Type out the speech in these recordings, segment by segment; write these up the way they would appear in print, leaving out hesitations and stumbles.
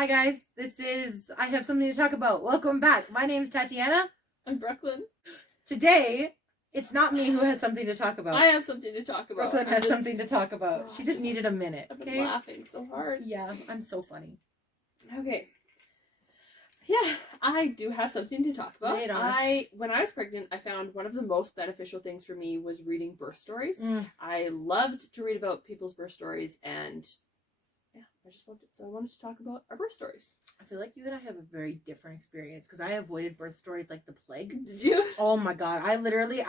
Hi guys, I have something to talk about. Welcome back. My name's Tatiana. I'm Brooklyn. Today, it's not me who has something to talk about. I have something to talk about. Brooklyn has something to talk about. She just needed a minute. I've been laughing so hard. Yeah, I'm so funny. Okay. Yeah, I do have something to talk about. When I was pregnant, I found one of the most beneficial things for me was reading birth stories. I loved to read about people's birth stories, and yeah, I just loved it. So I wanted to talk about our birth stories. I feel like you and I have a very different experience because I avoided birth stories like the plague. Did you? Oh my god. I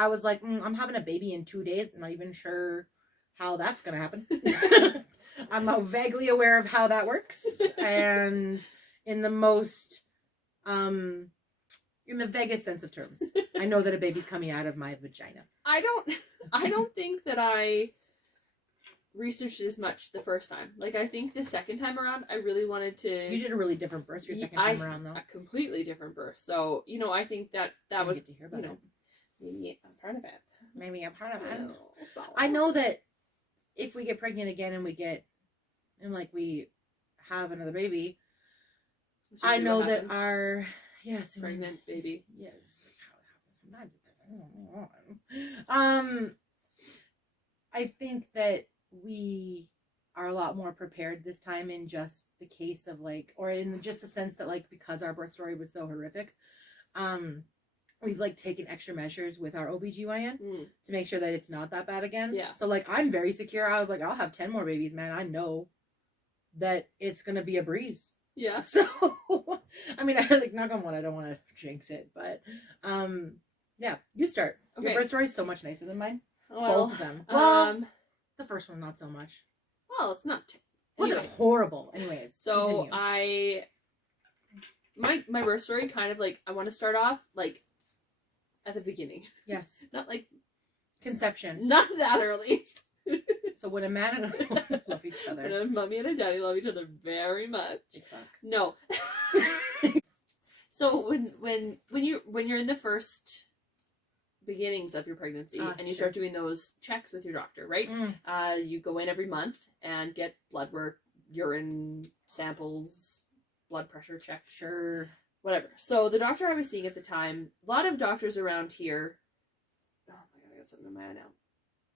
was like, I'm having a baby in 2 days. I'm not even sure how that's going to happen. I'm vaguely aware of how that works. And in the most, in the vaguest sense of terms, I know that a baby's coming out of my vagina. I don't think that I researched as much the first time. Like, I think the second time around, I really wanted to... You did a really different birth your second time around, though. A completely different birth. So, I think that was, get to hear about it. Maybe I'm part of it. Maybe I'm part of it. No, I know that if we get pregnant again and we have another baby, I know that our... Yes. Pregnant baby. Yes. I think that we are a lot more prepared this time in just the case of or in just the sense that because our birth story was so horrific, we've taken extra measures with our OBGYN to make sure that it's not that bad again. Yeah. So I'm very secure. I was I'll have 10 more babies, man. I know that it's gonna be a breeze. Yeah. So I mean, knock on wood, I don't want to jinx it, but yeah, you start. Okay. Your birth story is so much nicer than mine. Well, both of them. Well, the first one not so much. Well, it's not. Wasn't horrible. Anyways, so continue. my birth story kind of I want to start off at the beginning. Yes. Not conception. Not that early. So when a man and a woman love each other. When a mommy and a daddy love each other very much. No. So when you're in the first beginnings of your pregnancy and you start doing those checks with your doctor, right? You go in every month and get blood work, urine samples, blood pressure checks, whatever. So the doctor I was seeing at the time, a lot of doctors around here, oh my god, I got something in my eye now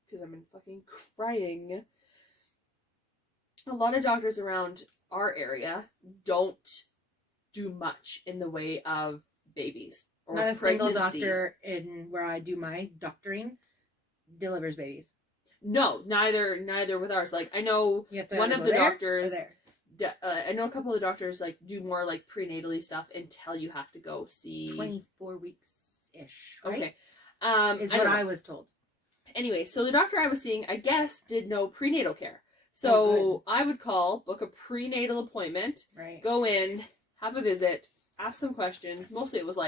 because I've been fucking crying. A lot of doctors around our area don't do much in the way of babies. Or not a single doctor in where I do my doctoring delivers babies. No, neither with ours. I know one of the doctors. I know a couple of doctors do more prenatally stuff until you have to go see 24 weeks ish. Right? Okay, is what I was told. Anyway, so the doctor I was seeing, I guess, did no prenatal care. So I would book a prenatal appointment, right? Go in, have a visit, ask some questions. Mostly it was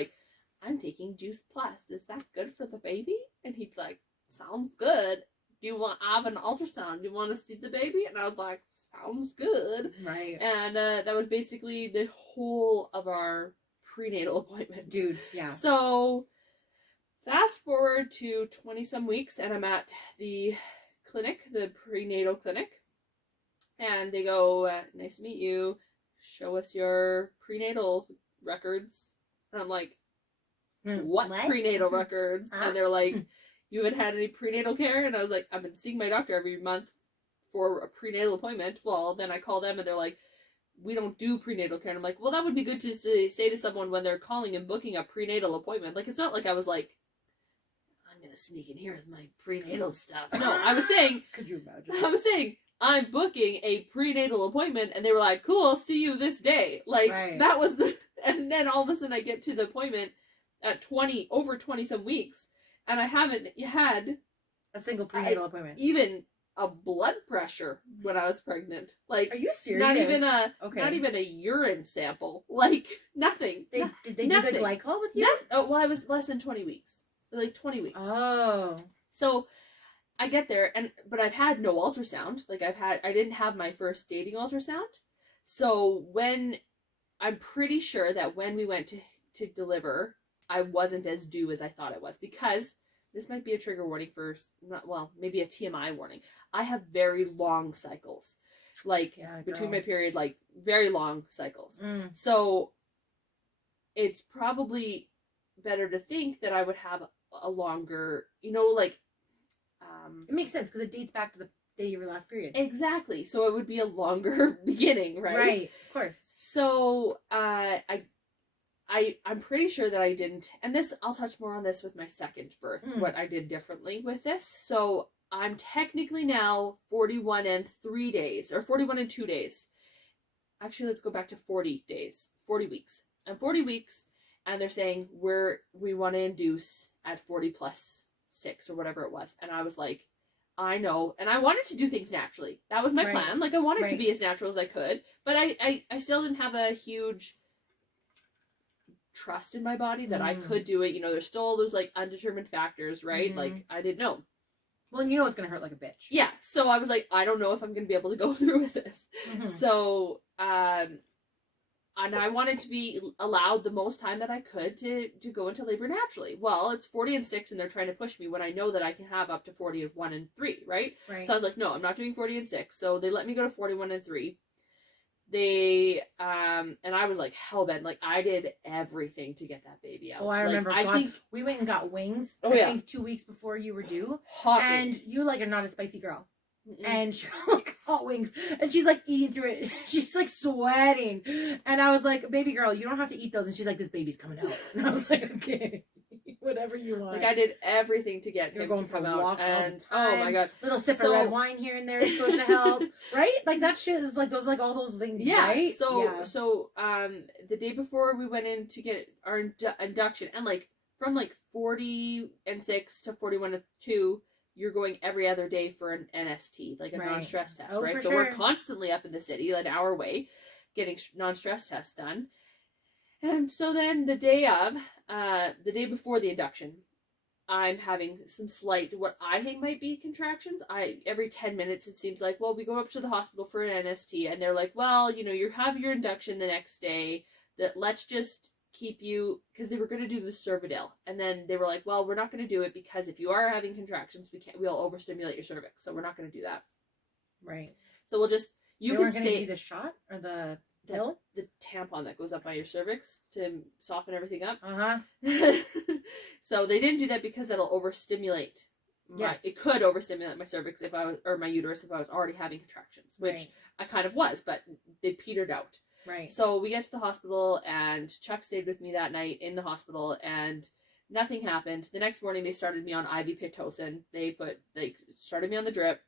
I'm taking Juice Plus. Is that good for the baby? And he'd be like, sounds good. Do you want to have an ultrasound? Do you want to see the baby? And I was like, sounds good. Right. And that was basically the whole of our prenatal appointment. Dude, yeah. So fast forward to 20-some weeks, and I'm at the clinic, the prenatal clinic. And they go, nice to meet you. Show us your prenatal records. And I'm like, what prenatal records? And they're like, you haven't had any prenatal care? And I was like, I've been seeing my doctor every month for a prenatal appointment. Well, then I call them and they're like, we don't do prenatal care. And I'm like, well, that would be good to say to someone when they're calling and booking a prenatal appointment. It's not like I was like, I'm going to sneak in here with my prenatal stuff. No, I was saying, could you imagine? I was saying, I'm booking a prenatal appointment. And they were like, cool, see you this day. That was and then all of a sudden I get to the appointment at over 20-some weeks, and I haven't had a single prenatal appointment. Even a blood pressure when I was pregnant. Are you serious? Not even a urine sample. Nothing. Did they do the glycol with you? Well, I was less than 20 weeks. 20 weeks. Oh. So I get there, but I've had no ultrasound. I didn't have my first dating ultrasound. So I'm pretty sure that when we went to deliver, I wasn't as due as I thought I was, because this might be a trigger warning maybe a TMI warning. I have very long cycles. like Yeah, between girl. my period, like very long cycles. Mm. So it's probably better to think that I would have a longer, like It makes sense because it dates back to the day of your last period. exactly. So it would be a longer beginning, right? Right, of course. So I'm pretty sure that I didn't, and this I'll touch more on this with my second birth, what I did differently with this. So I'm technically now 41 and 3 days, or 41 and 2 days. Actually, let's go back to 40 days, 40 weeks. I'm 40 weeks, and they're saying we want to induce at 40 plus 6 or whatever it was. And I was like, I know. And I wanted to do things naturally. That was my plan. Like, I wanted to be as natural as I could, but I still didn't have a huge trust in my body that I could do it. There's still those like undetermined factors, right? Like, I didn't know. Well, and it's going to hurt like a bitch. Yeah. So I was like, I don't know if I'm going to be able to go through with this. So, and I wanted to be allowed the most time that I could to go into labor naturally. Well, it's 40 and 6 and they're trying to push me when I know that I can have up to 40 and 1 and 3, right? So I was like, no, I'm not doing 40 and 6. So they let me go to 41 and 3. They, and I was like hellbent. Like, I did everything to get that baby out. Oh, I remember. I think we went and got wings. Oh, I yeah. think 2 weeks before you were due. Hot and wings. you like are not a spicy girl. Mm-mm. And she like hot wings, and she's like eating through it. She's like sweating, and I was like, "Baby girl, you don't have to eat those." And she's like, "This baby's coming out." And I was like, "Okay, whatever you want." Like, I did everything to get him to come out. Walks And all the time. oh my god, little sip of red wine here and there is supposed to help, right? Like that shit is like those, like all those things, yeah. right? So the day before we went in to get our induction, and like from like 40 and 6 to 41 and 2. You're going every other day for an NST, like a non-stress test, right? So we're constantly up in the city, an hour away, getting non-stress tests done. And so then the day before the induction, I'm having some slight, what I think might be contractions. Every 10 minutes, it seems like, well, we go up to the hospital for an NST, and they're like, well, you have your induction the next day, that let's just keep you, because they were going to do the Cervidil, and then they were like, well, we're not going to do it because if you are having contractions, we'll overstimulate your cervix, so we're not going to do that. Right. So we'll just, you can stay. Give you the shot or the pill, the tampon that goes up by your cervix to soften everything up. So they didn't do that because that'll overstimulate. It could overstimulate my cervix or my uterus if I was already having contractions, which I kind of was, but they petered out. Right. So we get to the hospital, and Chuck stayed with me that night in the hospital, and nothing happened. The next morning, they started me on IV Pitocin. They started me on the drip.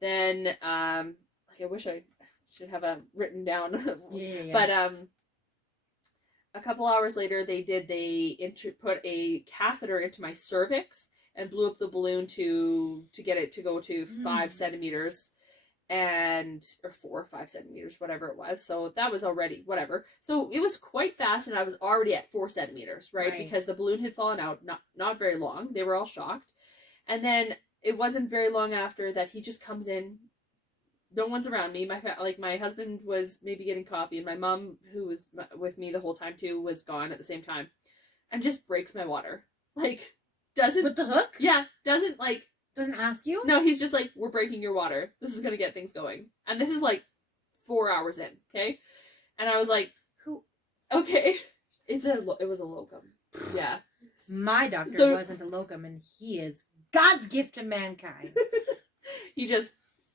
Then, I wish I should have written down. Yeah. But a couple hours later, they put a catheter into my cervix and blew up the balloon to get it to go to 5 centimeters. Or 4 or 5 centimeters, whatever it was. So that was already whatever. So it was quite fast, and I was already at 4 centimeters, right? Because the balloon had fallen out, not very long. They were all shocked. And then it wasn't very long after that he just comes in. No one's around me. My husband was maybe getting coffee, and my mom, who was with me the whole time too, was gone at the same time, and just breaks my water. Like, doesn't with the hook? Yeah, doesn't ask you? No, he's just like, we're breaking your water. This is going to get things going. And this is like 4 hours in, okay? And I was like, okay. It was a locum. Yeah. My doctor wasn't a locum, and he is God's gift to mankind. He just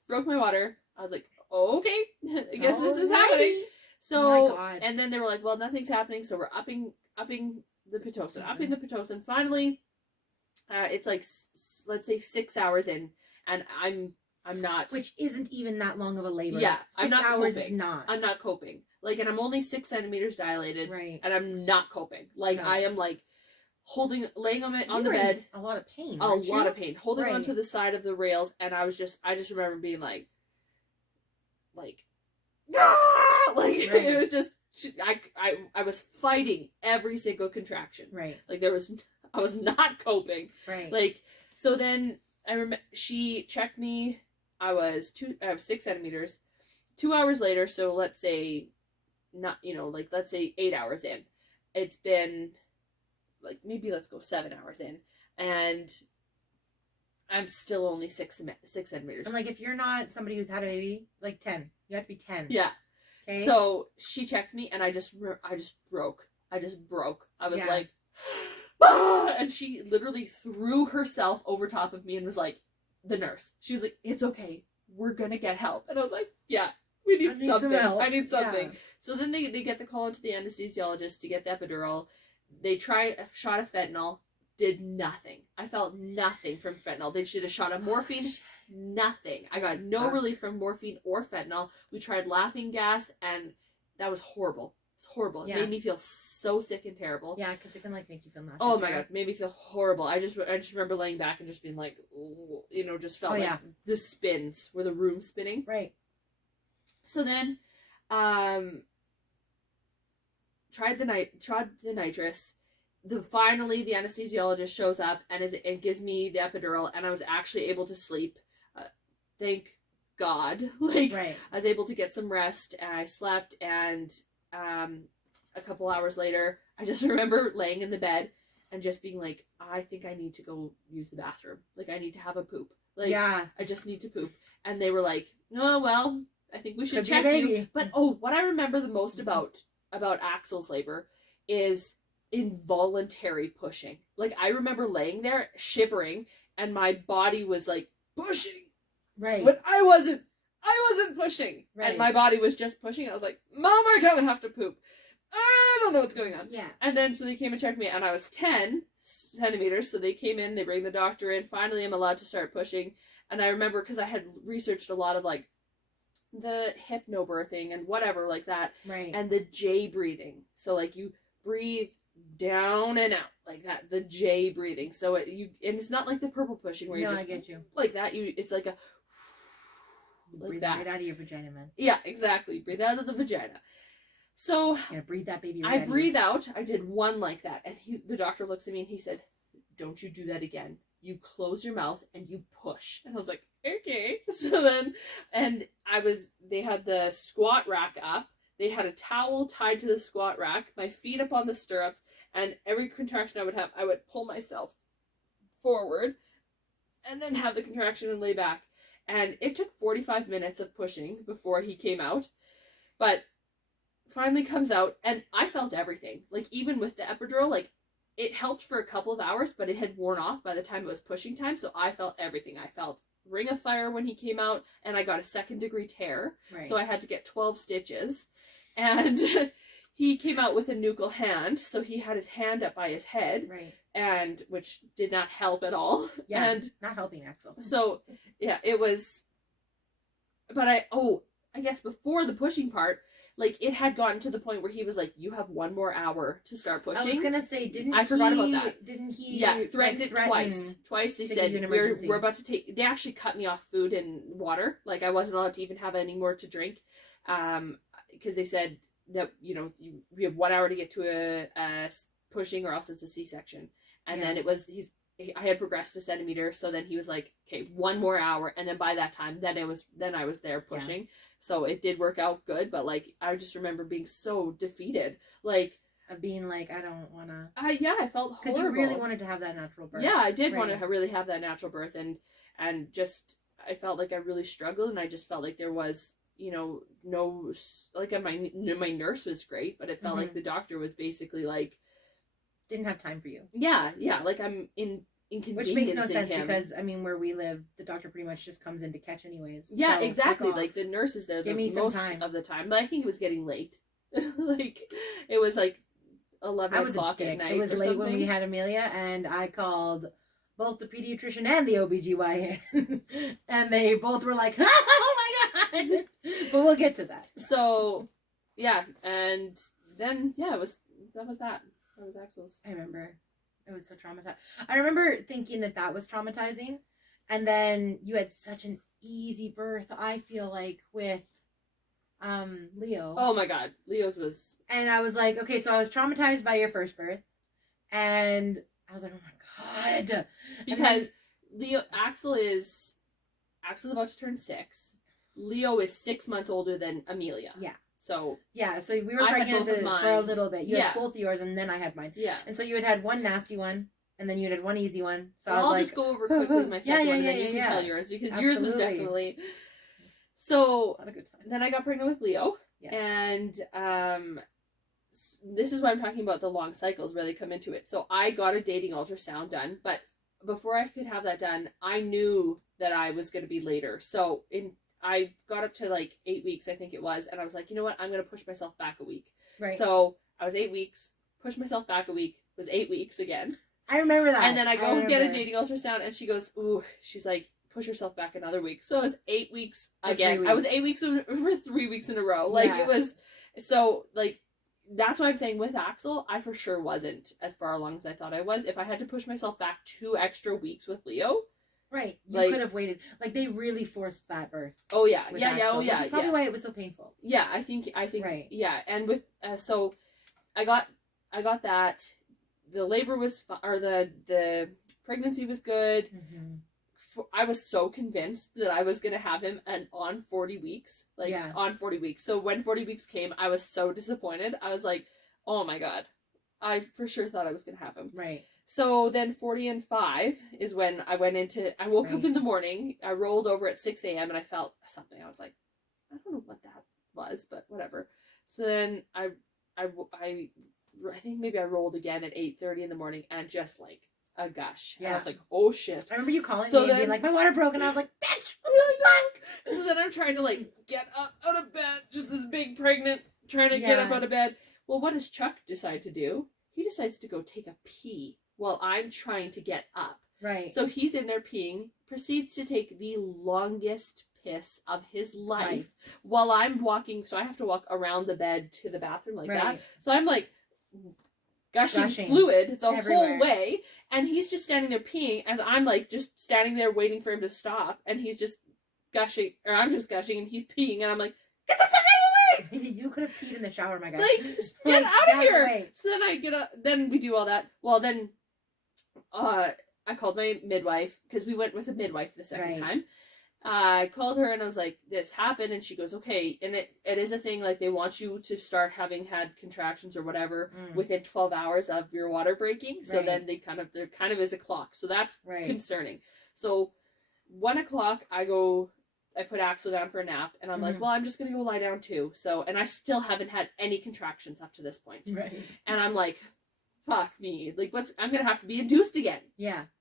broke my water. I was like, okay, I guess this is happening. So, oh my God. And then they were like, well, nothing's happening, so we're upping the Pitocin. Finally, it's like, let's say 6 hours in, and I'm not, which isn't even that long of a labor. Yeah, 6 hours is not. I'm not coping. Like, and I'm only 6 centimeters dilated, right? And I'm not coping. Like, no. I am like laying on the bed, a lot of pain, holding onto the side of the rails, and I just remember being like, ah! It was just, I was fighting every single contraction, right? Like I was not coping. Right. Like, so then I remember she checked me. I was 6 centimeters. 2 hours later, so let's say let's say 8 hours in. It's been maybe let's go 7 hours in. And I'm still only 6 centimeters. I'm like, if you're not somebody who's had a baby, like 10. You have to be 10. Yeah. Okay? So she checks me, and I just broke. I was like, and she literally threw herself over top of me and was like, the nurse. She was like, it's okay. We're going to get help. And I was like, yeah, we need something. I need something. Yeah. So then they get the call into the anesthesiologist to get the epidural. They try a shot of fentanyl. Did nothing. I felt nothing from fentanyl. They should have shot of morphine. Nothing. I got no relief from morphine or fentanyl. We tried laughing gas, and that was horrible. It's horrible. It made me feel so sick and terrible. Yeah, because it can like make you feel nauseous. Oh my god, made me feel horrible. I just remember laying back and just being like, you know, just felt like the spins, where the room's spinning. Right. So then, tried the nitrous. Finally the anesthesiologist shows up and gives me the epidural, and I was actually able to sleep. Thank God. I was able to get some rest, and I slept, and a couple hours later, I just remember laying in the bed and just being like, I think I need to go use the bathroom. Like, I need to have a poop. Like, I just need to poop. And they were like, oh, well, I think we should check you. But, what I remember the most about Axel's labor is involuntary pushing. Like, I remember laying there shivering, and my body was like pushing. Right. But I wasn't pushing. Right. And my body was just pushing. I was like, Mom, I kind of have to poop. I don't know what's going on. Yeah. And then so they came and checked me, and I was 10 centimeters. So they came in, they bring the doctor in. Finally, I'm allowed to start pushing. And I remember, because I had researched a lot of like the hypnobirthing and whatever like that. Right. And the J breathing. So like you breathe down and out like that, the J breathing. So and it's not like the purple pushing where you just, I get you, like that. It's like a like breathe that right out of your vagina, man. Yeah, exactly. Breathe out of the vagina. So breathe that baby. I breathe out. I did one like that, and the doctor looks at me and he said, "Don't you do that again. You close your mouth and you push." And I was like, "Okay." So then, they had the squat rack up. They had a towel tied to the squat rack, my feet up on the stirrups, and every contraction I would have, I would pull myself forward and then have the contraction and lay back. And it took 45 minutes of pushing before he came out, but finally comes out, and I felt everything. Like, even with the epidural, like, it helped for a couple of hours, but it had worn off by the time it was pushing time, so I felt everything. I felt ring of fire when he came out, and I got a 2nd-degree tear, so I had to get 12 stitches. And he came out with a nuchal hand, so he had his hand up by his head, and which did not help at all. Yeah, and not helping, Axel. So, yeah, it was. But I guess before the pushing part, like, it had gotten to the point where he was like, "You have 1 more hour to start pushing." I was gonna say, I forgot about that. Didn't he? Yeah, threatened it twice. Twice he said, "We're about to take." They actually cut me off food and water. Like, I wasn't allowed to even have any more to drink. Because they said that, you know, we have 1 hour to get to a pushing, or else it's a C-section. And then I had progressed a centimeter, so then he was like, "Okay, 1 more hour," and then by that time, then I was there pushing. So it did work out good, but like, I just remember being so defeated, like, of being like, I don't want to. I felt horrible. Because you really wanted to have that natural birth. Yeah, I did want to really have that natural birth, and just I felt like I really struggled, and I just felt like there was, you know, no, like, my nurse was great, but it felt like the doctor was basically like, didn't have time for you. Yeah, like I'm inconveniencing Which makes no sense him. because, I mean, where we live, the doctor pretty much just comes in to catch anyways. Yeah, so, exactly. Like, the nurse is there most of the time. But I think it was getting late. Like, it was like 11 o'clock at night. It was late when we had Amelia, and I called both the pediatrician and the OBGYN. And they both were like, "Oh my God!" But we'll get to that. So, yeah. And then, that was that. That was Axel's. I remember. It was so traumatizing. I remember thinking that was traumatizing. And then you had such an easy birth, I feel like, with Leo. Oh my God. Leo's was... And I was like, okay, so I was traumatized by your first birth. And I was like, oh my God. Because Axel's about to turn 6. Leo is 6 months older than Amelia. Yeah. So so we were pregnant for a little bit. You had both yours, and then I had mine. Yeah. And so you had one nasty one, And then you did one easy one. So I'll I was just go over quickly my second one, and then you can tell yours, because yours was Absolutely. definitely... So, Not a good time. then I got pregnant with Leo, Yes. and this is why I'm talking about the long cycles where they come into it. So I got a dating ultrasound done, but before I could have that done, I knew that I was going to be later. So I got up to like 8 weeks, I think it was, and I was like, you know what, I'm going to push myself back a week. Right. So I was 8 weeks, pushed myself back a week, was 8 weeks again. I remember that. And then I go get a dating ultrasound, and she goes, ooh, she's like, push yourself back another week. So I was 8 weeks again. I was 8 weeks for 3 weeks in a row. Like, it was, so, like, that's why I'm saying with Axel, I for sure wasn't as far along as I thought I was. If I had to push myself back 2 extra weeks with Leo. Right. You like, could have waited. Like, they really forced that birth. Oh, yeah. Yeah, Axel, oh, yeah. Which is probably why it was so painful. Yeah, I think, right. Yeah. And with, so I got that. The labor was, or the pregnancy was good. Mm-hmm. I was so convinced that I was going to have him on 40 weeks. Like, on 40 weeks. So when 40 weeks came, I was so disappointed. I was like, oh my God. I for sure thought I was going to have him. Right. So then 40 and 5 is when I woke up in the morning. I rolled over at 6 a.m. and I felt something. I was like, I don't know what that was, but whatever. So then I think maybe I rolled again at 8:30 in the morning, and just like a gush. Yeah. And I was like, oh shit. I remember you calling me and being like, my water broke, and I was like, bitch! So then I'm trying to like get up out of bed, just this big pregnant, trying to get up out of bed. Well, what does Chuck decide to do? He decides to go take a pee while I'm trying to get up. Right. So he's in there peeing, proceeds to take the longest piss of his life while I'm walking. So I have to walk around the bed to the bathroom like that. So I'm like gushing fluid the whole way, and he's just standing there peeing as I'm like just standing there waiting for him to stop, and he's just gushing, or I'm just gushing, and he's peeing, and I'm like, get the fuck out of the way! You could have peed in the shower, my guy. Like, get out of here! So then I get up, then we do all that. Well, then I called my midwife, because we went with a midwife the second time. I called her and I was like, this happened, and she goes, okay, and it is a thing, like, they want you to start having had contractions or whatever within 12 hours of your water breaking, so then there kind of is a clock, so that's concerning. So 1 o'clock I put Axel down for a nap, and I'm like, well, I'm just gonna go lie down too, so, and I still haven't had any contractions up to this point, and I'm like, fuck me, like, I'm gonna have to be induced again,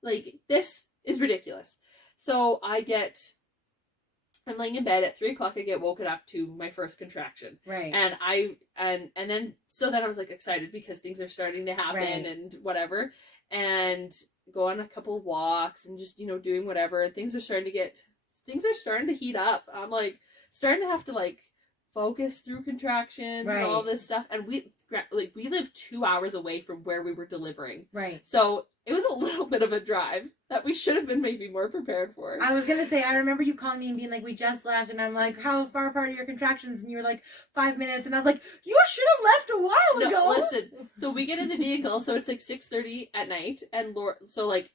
like, this is ridiculous. So I'm laying in bed at 3 o'clock. I get woken up to my first contraction. Right. And then I was like excited because things are starting to happen and whatever, and go on a couple of walks and just, doing whatever. And things are starting to heat up. I'm like starting to have to like focus through contractions and all this stuff. And we live 2 hours away from where we were delivering. Right. So it was a little bit of a drive that we should have been maybe more prepared for. I was going to say, I remember you calling me and being like, we just left. And I'm like, how far apart are your contractions? And you were like, 5 minutes. And I was like, you should have left a while ago. Listen. So we get in the vehicle. So it's like 6:30 at night. And so like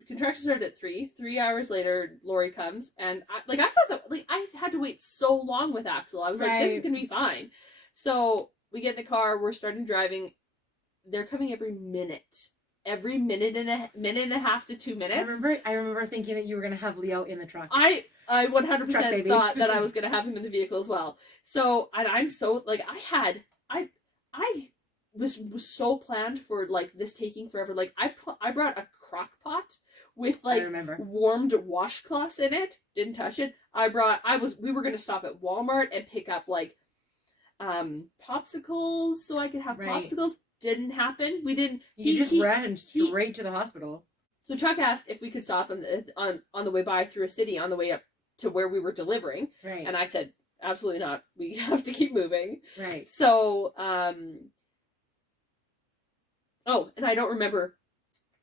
the contractions started at 3. 3 hours later, Lori comes. And I thought that like I had to wait so long with Axel. I was like, this is going to be fine. So we get in the car. We're starting driving. They're coming every minute and a half to 2 minutes. I remember thinking that you were going to have Leo in the truck. I 100% thought that I was going to have him in the vehicle as well. So, and I'm so, like, I was so planned for, like, this taking forever. Like, I brought a crock pot with, like, warmed washcloths in it. Didn't touch it. We were going to stop at Walmart and pick up, like, popsicles so I could have popsicles. Didn't happen. We didn't. He just ran straight to the hospital. So Chuck asked if we could stop on the way by through a city on the way up to where we were delivering. Right. And I said, absolutely not. We have to keep moving. Right. So, and I don't remember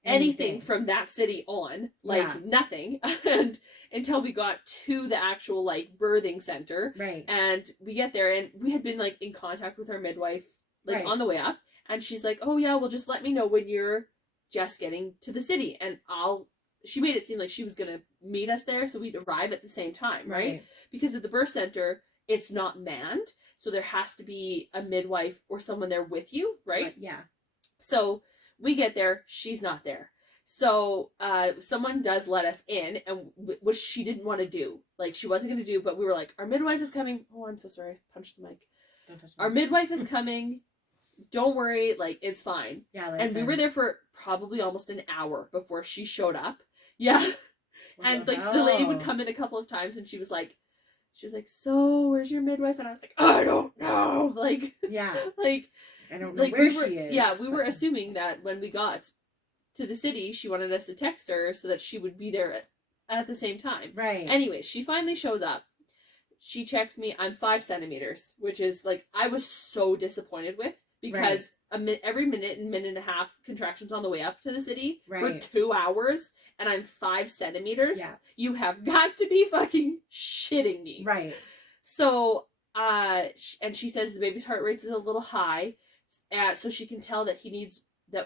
anything from that city on, like nothing, and until we got to the actual like birthing center. Right. And we get there, and we had been like in contact with our midwife like on the way up. And she's like, oh yeah, well just let me know when you're just getting to the city. And she made it seem like she was going to meet us there so we'd arrive at the same time, right? Because at the birth center, it's not manned. So there has to be a midwife or someone there with you, right? Yeah. So we get there, she's not there. So someone does let us in, and which she didn't want to do. Like, she wasn't going to do, but we were like, our midwife is coming. Oh, I'm so sorry. Punch the mic. Don't touch Our midwife is coming. Don't worry. Like, it's fine. Yeah. And we were there for probably almost an hour before she showed up. Yeah. And like the lady would come in a couple of times, and she was like, so where's your midwife? And I was like, I don't know. Like, yeah. Like, I don't know where she is. Yeah, we were assuming that when we got to the city, she wanted us to text her so that she would be there at the same time. Right. Anyway, she finally shows up. She checks me. I'm 5 centimeters, which is like, I was so disappointed with, because every minute and a half contractions on the way up to the city for 2 hours, and I'm 5 centimeters. Yeah. You have got to be fucking shitting me. Right. So, and she says the baby's heart rate is a little high, so she can tell that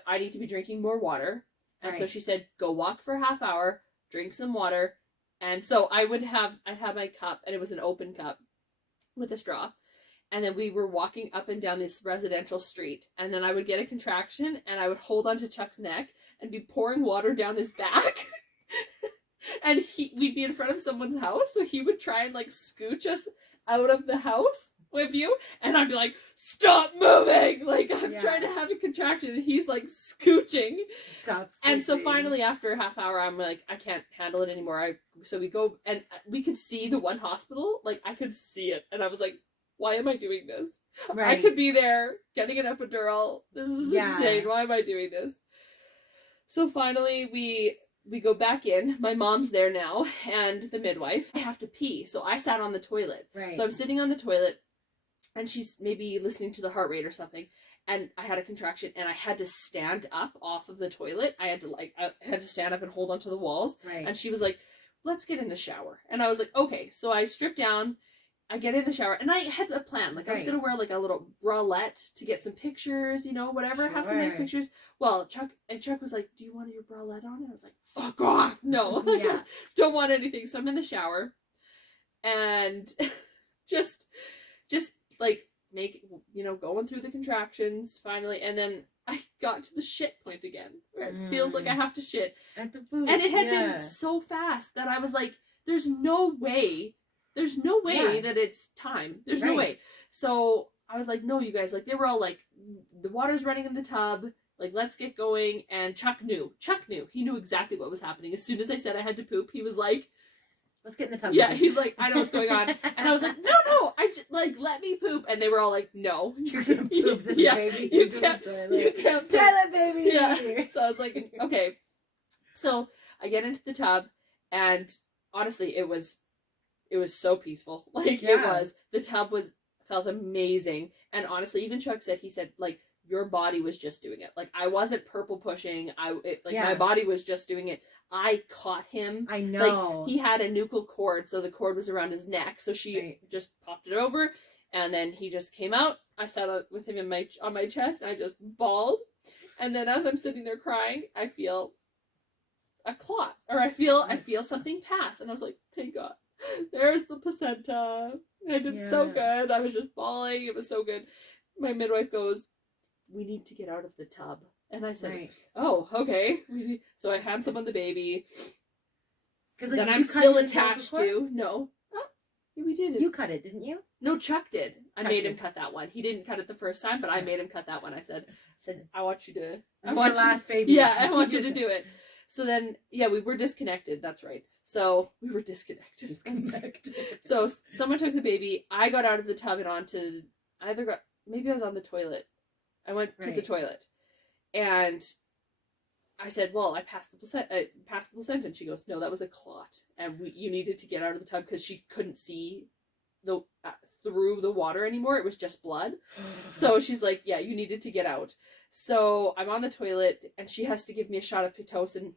I need to be drinking more water. And so she said, go walk for a half hour, drink some water. And so I'd have my cup, and it was an open cup with a straw. And then we were walking up and down this residential street. And then I would get a contraction, and I would hold onto Chuck's neck and be pouring water down his back. And we'd be in front of someone's house, so he would try and like scooch us out of the house with you, and I'd be like, stop moving, like I'm trying to have a contraction, and he's like scooching. Stop scooching. And so finally, after a half hour, I'm like, I can't handle it anymore. So we go, and we could see the one hospital, like I could see it, and I was like, why am I doing this? I could be there getting an epidural. This is insane. Why am I doing this? So finally, we go back in. My mom's there now, and the midwife. I have to pee, so I sat on the toilet. Right. So I'm sitting on the toilet, and she's maybe listening to the heart rate or something, and I had a contraction, and I had to stand up off of the toilet. I had to stand up and hold onto the walls. Right. And she was like, let's get in the shower. And I was like, okay. So I stripped down, I get in the shower, and I had a plan. Like, I was going to wear like a little bralette to get some pictures, whatever, have some nice pictures. Well, Chuck was like, do you want your bralette on? And I was like, fuck off. No, don't want anything. So I'm in the shower, and just like going through the contractions finally. And then I got to the shit point again, where it feels like I have to shit. At the food. And it had been so fast that I was like, there's no way that it's time. There's no way. So I was like, no, you guys, like, they were all like, the water's running in the tub, like, let's get going. And Chuck knew. He knew exactly what was happening. As soon as I said I had to poop, he was like, let's get in the tub. Yeah, he's like, I know what's going on. And I was like, no, let me poop. And they were all like, no. You're gonna poop the baby. You can't toilet baby. Yeah. So I was like, okay. So I get into the tub, and honestly, it was so peaceful. Like, the tub felt amazing. And honestly, even Chuck said, he said, like, your body was just doing it. Like, I wasn't purple pushing. My body was just doing it. I caught him. I know. Like, he had a nuchal cord, so the cord was around his neck. So she just popped it over, and then he just came out. I sat with him on my chest, and I just bawled. And then as I'm sitting there crying, I feel a clot, or I feel something pass, and I was like, thank God. There's the placenta. I did so good. I was just bawling. It was so good. My midwife goes, we need to get out of the tub. And I said, oh, okay. So I had some on the baby. Because then I'm still attached to. No. Oh, yeah, we did it. You cut it, didn't you? No, Chuck did. I made him cut that one. He didn't cut it the first time, but I made him cut that one. I said, I want you to. I want your last baby. Yeah, I want you to do it. So then, we were disconnected. That's right. So we were disconnected. So someone took the baby. I got out of the tub and onto. Maybe I was on the toilet. I went to the toilet, and I said, "Well, I passed the placenta." And she goes, "No, that was a clot, and you needed to get out of the tub because she couldn't see through the water anymore. It was just blood." So she's like, "Yeah, you needed to get out." So I'm on the toilet, and she has to give me a shot of Pitocin.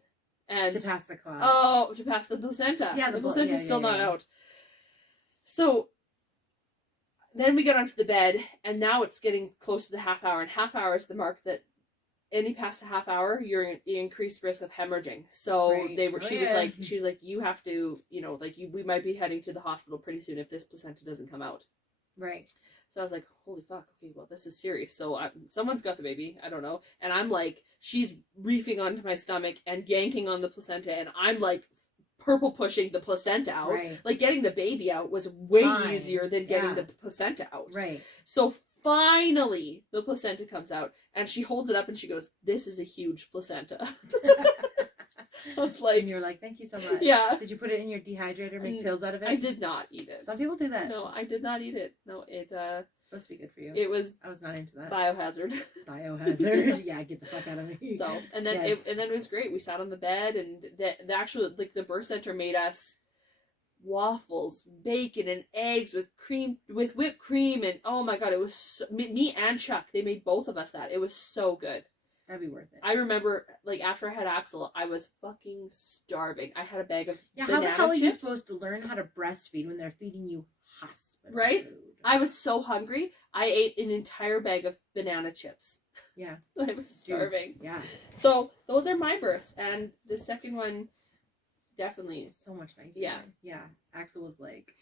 And to pass the clot. Oh, to pass the placenta. Yeah, the placenta's still not out. So then we get onto the bed, and now it's getting close to the half hour. And half hour is the mark that any past a half hour, you're in increased risk of hemorrhaging. So she was like, you have to, we might be heading to the hospital pretty soon if this placenta doesn't come out. Right. So I was like, holy fuck, okay, well, this is serious. So someone's got the baby, I don't know. And I'm like, she's reefing onto my stomach and yanking on the placenta, and I'm like purple pushing the placenta out. Right. Like getting the baby out was way Fine. easier than getting the placenta out. Right. So finally the placenta comes out, and she holds it up and she goes, this is a huge placenta. I was like, and you're like, thank you so much. Yeah. Did you put it in your dehydrator, make pills out of it? I did not eat it. Some people do that. No, I did not eat it. No, it it's supposed to be good for you. It was. I was not into that. Biohazard. Biohazard. Yeah, get the fuck out of me. So, and then it was great. We sat on the bed, and the actual, like, the birth center made us waffles, bacon, and eggs with whipped cream, and oh my god, it was me and Chuck. They made both of us that. It was so good. That'd be worth it. I remember, like, after I had Axel, I was fucking starving. I had a bag of how banana the hell are you chips. supposed to learn how to breastfeed when they're feeding you hospital Right? food? I was so hungry. I ate an entire bag of banana chips. Yeah. I was starving. Dude, yeah. So those are my births, and the second one, definitely so much nicer. Yeah. Yeah. Axel was like,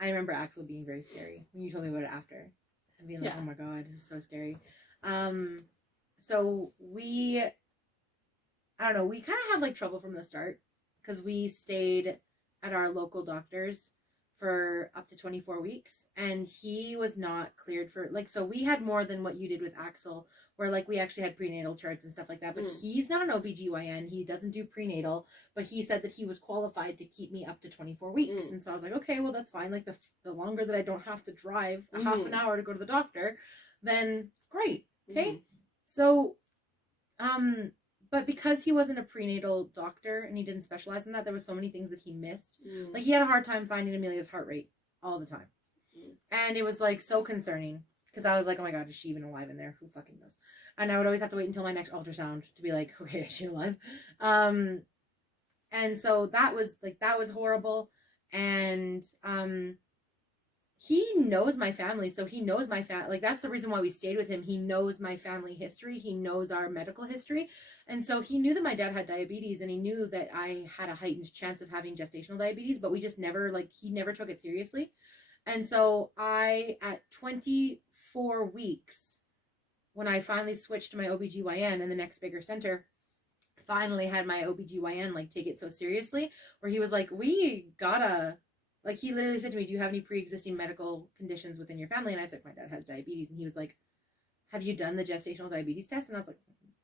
I remember Axel being very scary when you told me about it after, and being like, oh my god, this is so scary. So we kind of had like trouble from the start because we stayed at our local doctor's for up to 24 weeks, and he was not cleared for, like, so we had more than what you did with Axel, where like we actually had prenatal charts and stuff like that, but he's not an OBGYN, he doesn't do prenatal, but he said that he was qualified to keep me up to 24 weeks. And so I was like, okay, well, that's fine. Like the longer that I don't have to drive a half an hour to go to the doctor, then great. Okay. So but because he wasn't a prenatal doctor and he didn't specialize in that, there were so many things that he missed. Like, he had a hard time finding Amelia's heart rate all the time. And it was, like, so concerning. Because I was like, oh my god, is she even alive in there? Who fucking knows? And I would always have to wait until my next ultrasound to be like, okay, is she alive? And so that was horrible. And he knows my family, so he knows my family. Like, that's the reason why we stayed with him. He knows my family history. He knows our medical history. And so he knew that my dad had diabetes, and he knew that I had a heightened chance of having gestational diabetes, but we just never, like, he never took it seriously. And so at 24 weeks, when I finally switched to my OBGYN in the next bigger center, finally had my OBGYN, like, take it so seriously, where he was like, we gotta... Like, he literally said to me, do you have any pre-existing medical conditions within your family? And I said, my dad has diabetes. And he was like, have you done the gestational diabetes test? And I was like,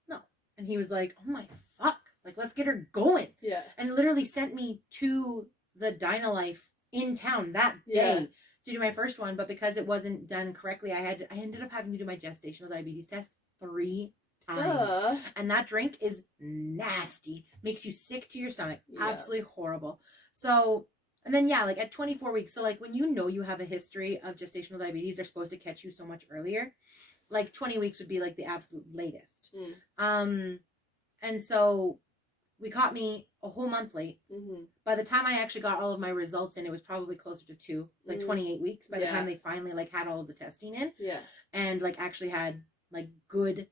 no. And he was like, oh my fuck. Like, let's get her going. Yeah. And literally sent me to the Dynalife in town that day to do my first one. But because it wasn't done correctly, I ended up having to do my gestational diabetes test 3 times. And that drink is nasty. Makes you sick to your stomach. Yeah. Absolutely horrible. So... And then, like, at 24 weeks, so, like, when you know you have a history of gestational diabetes, they're supposed to catch you so much earlier. Like, 20 weeks would be, like, the absolute latest. And so we caught me a whole month late. By the time I actually got all of my results in, it was probably closer to 2, like, 28 weeks by the time they finally, like, had all of the testing in. Yeah. And, like, actually had, like, good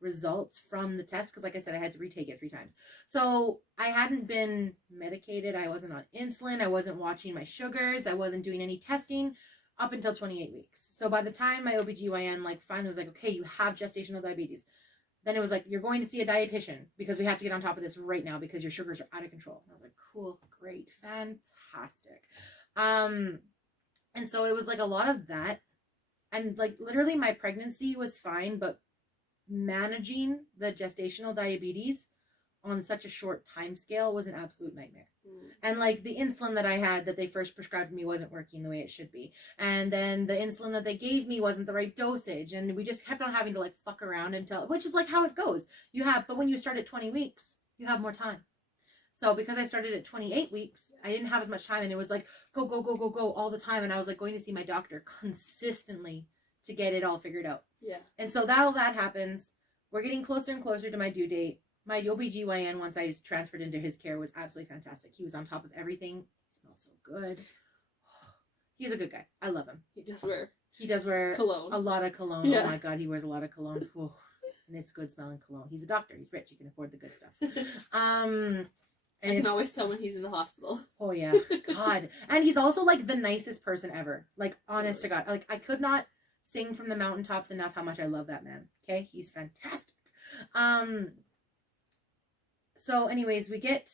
results from the test, because like I said, I had to retake it 3 times. So I hadn't been medicated, I wasn't on insulin, I wasn't watching my sugars, I wasn't doing any testing up until 28 weeks. So by the time my OBGYN like finally was like, okay, you have gestational diabetes, then it was like, you're going to see a dietitian because we have to get on top of this right now because your sugars are out of control. And I was like, cool, great, fantastic. And so it was like a lot of that, and like literally my pregnancy was fine, but managing the gestational diabetes on such a short time scale was an absolute nightmare. And like the insulin that I had that they first prescribed me wasn't working the way it should be, and then the insulin that they gave me wasn't the right dosage, and we just kept on having to like fuck around until, which is like how it goes. But when you start at 20 weeks you have more time. So because I started at 28 weeks, I didn't have as much time, and it was like go all the time, and I was like going to see my doctor consistently to get it all figured out. Yeah. And so all that happens. We're getting closer and closer to my due date. My OBGYN, once I was transferred into his care, was absolutely fantastic. He was on top of everything. He smells so good. He's a good guy. I love him. He does wear cologne. A lot of cologne. Yeah. Oh my god, he wears a lot of cologne. And it's good smelling cologne. He's a doctor. He's rich. He can afford the good stuff. And I can always tell when he's in the hospital. Oh yeah, God. And he's also like the nicest person ever. Like, honest to God. Like, I could not sing from the mountaintops enough how much I love that man. Okay, he's fantastic. So anyways, we get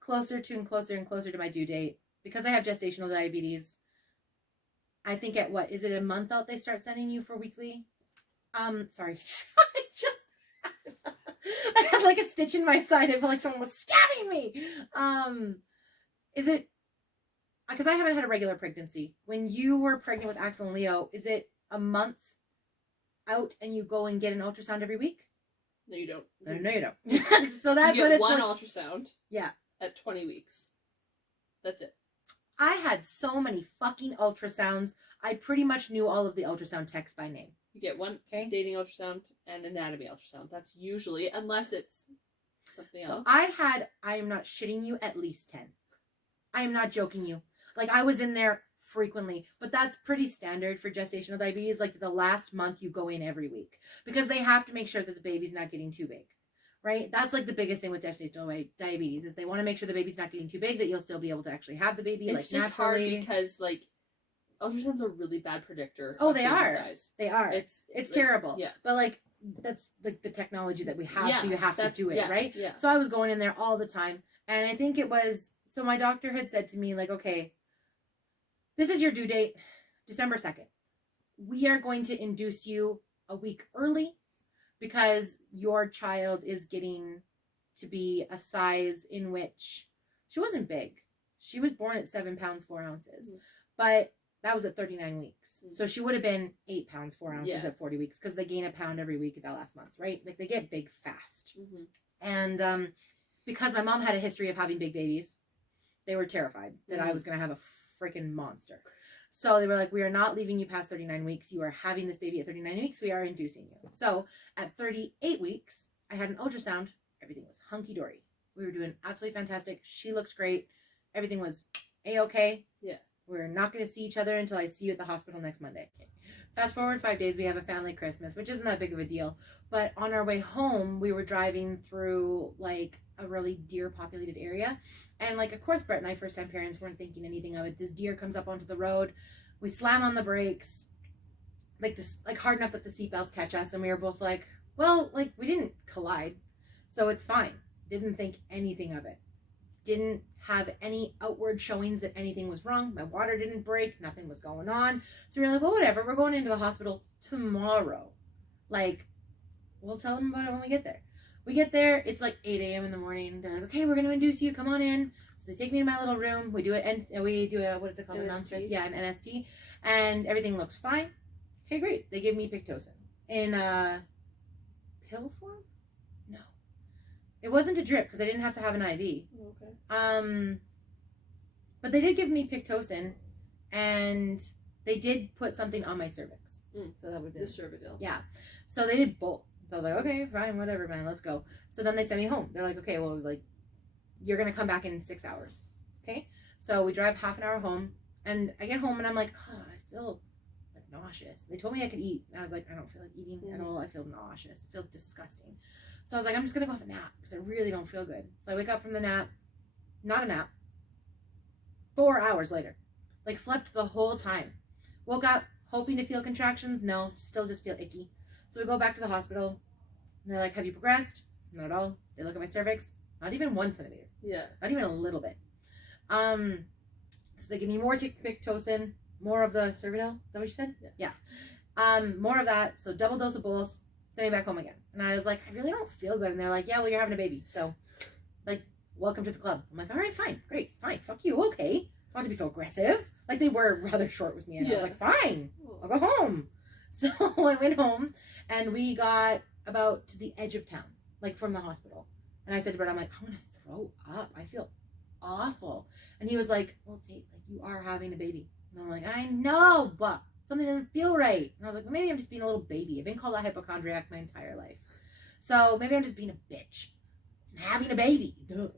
closer to and closer and closer to my due date. Because I have gestational diabetes, I think at what, is it a month out they start sending you for weekly? Sorry. I had like a stitch in my side. It felt like someone was stabbing me. Is it, because I haven't had a regular pregnancy. When you were pregnant with Axel and Leo, is it a month out and you go and get an ultrasound every week? No, you don't. No, you don't. So that's you what get it's one like. ultrasound. Yeah. At 20 weeks. That's it. I had so many fucking ultrasounds. I pretty much knew all of the ultrasound techs by name. You get one dating ultrasound and anatomy ultrasound. That's usually, unless it's something else. I am not shitting you, at least 10. I am not joking you. Like, I was in there frequently, but that's pretty standard for gestational diabetes. Like, the last month you go in every week because they have to make sure that the baby's not getting too big, right? That's like the biggest thing with gestational diabetes is they want to make sure the baby's not getting too big, that you'll still be able to actually have the baby. It's like just naturally. hard because like ultrasounds are a really bad predictor. Oh, of they baby are. Size. They are. It's like, terrible. Yeah. But like that's like the technology that we have, Yeah, so you have to do it, right? Yeah. So I was going in there all the time, and I think it was, so my doctor had said to me, like, okay, this is your due date, December 2nd. We are going to induce you a week early because your child is getting to be a size in which she wasn't big. She was born at 7 pounds 4 ounces, but that was at 39 weeks. So she would have been 8 pounds 4 ounces at 40 weeks because they gain a pound every week at that last month, right? Like, they get big fast. And because my mom had a history of having big babies, they were terrified that I was going to have a freaking monster. So they were like, we are not leaving you past 39 weeks. You are having this baby at 39 weeks. We are inducing you. So at 38 weeks, I had an ultrasound. Everything was hunky-dory. We were doing absolutely fantastic. She looked great. Everything was A-okay. Yeah. We're not going to see each other until I see you at the hospital next Monday. Fast forward 5 days, we have a family Christmas, which isn't that big of a deal. But on our way home, we were driving through like a really deer-populated area. And like, of course, Brett and I, first-time parents, weren't thinking anything of it. This deer comes up onto the road. We slam on the brakes, like this, like hard enough that the seatbelts catch us. And we were both like, well, like, we didn't collide, so it's fine. Didn't think anything of it. Didn't have any outward showings that anything was wrong. My water didn't break. Nothing was going on. So we were like, well, whatever. We're going into the hospital tomorrow. Like, we'll tell them about it when we get there. We get there. It's like 8 a.m. in the morning. They're like, okay, we're going to induce you. Come on in. So they take me to my little room. We do it, and we do a, what is it called? NST. An NST. And everything looks fine. Okay, great. They give me Pictocin. In pill form? No. It wasn't a drip because I didn't have to have an IV. Okay. But they did give me Pictocin, and they did put something on my cervix. So that would be the cervidil. Yeah. So they did both. So I was like, okay, fine, whatever, man, let's go. So then they sent me home. They're like, okay, well, like, you're gonna come back in 6 hours. Okay. So we drive half an hour home, and I get home and I'm like, oh, I feel like nauseous. They told me I could eat, and I was like, I don't feel like eating at all. I feel nauseous. It feels disgusting. So I was like, I'm just gonna go have a nap because I really don't feel good. So I wake up from the nap, not a nap. 4 hours later, like, slept the whole time. Woke up hoping to feel contractions. No, still just feel icky. So we go back to the hospital. And they're like, have you progressed? Not at all. They look at my cervix. Not even 1 centimeter. Yeah. Not even a little bit. So they give me more Pictocin, more of the cervidil. Is that what you said? Yeah. More of that. So double dose of both. Send me back home again. And I was like, I really don't feel good. And they're like, yeah, well, you're having a baby. So, like, welcome to the club. I'm like, all right, fine. Great. Fine. Fuck you. Okay. Don't have to be so aggressive. Like, they were rather short with me. And I was like, fine. I'll go home. So I went home, and we got about to the edge of town, like, from the hospital. And I said to Brett, I'm like, I want to throw up. I feel awful. And he was like, well, Tate, like, you are having a baby. And I'm like, I know, but something doesn't feel right. And I was like, well, maybe I'm just being a little baby. I've been called a hypochondriac my entire life. So maybe I'm just being a bitch. I'm having a baby. Duh.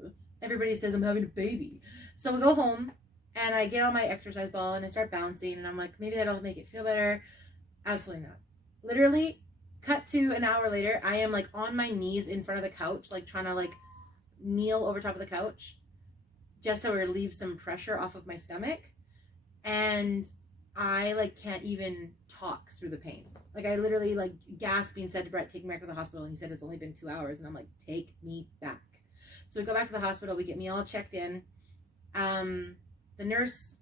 Everybody says I'm having a baby. So we go home, and I get on my exercise ball, and I start bouncing. And I'm like, maybe that'll make it feel better. Absolutely not. Literally, cut to an hour later, I am like on my knees in front of the couch, like trying to like kneel over top of the couch just to relieve some pressure off of my stomach. And I like can't even talk through the pain. Like I literally like gasping said to Brett, take me back to the hospital. And he said, it's only been 2 hours. And I'm like, take me back. So we go back to the hospital. We get me all checked in. The nurse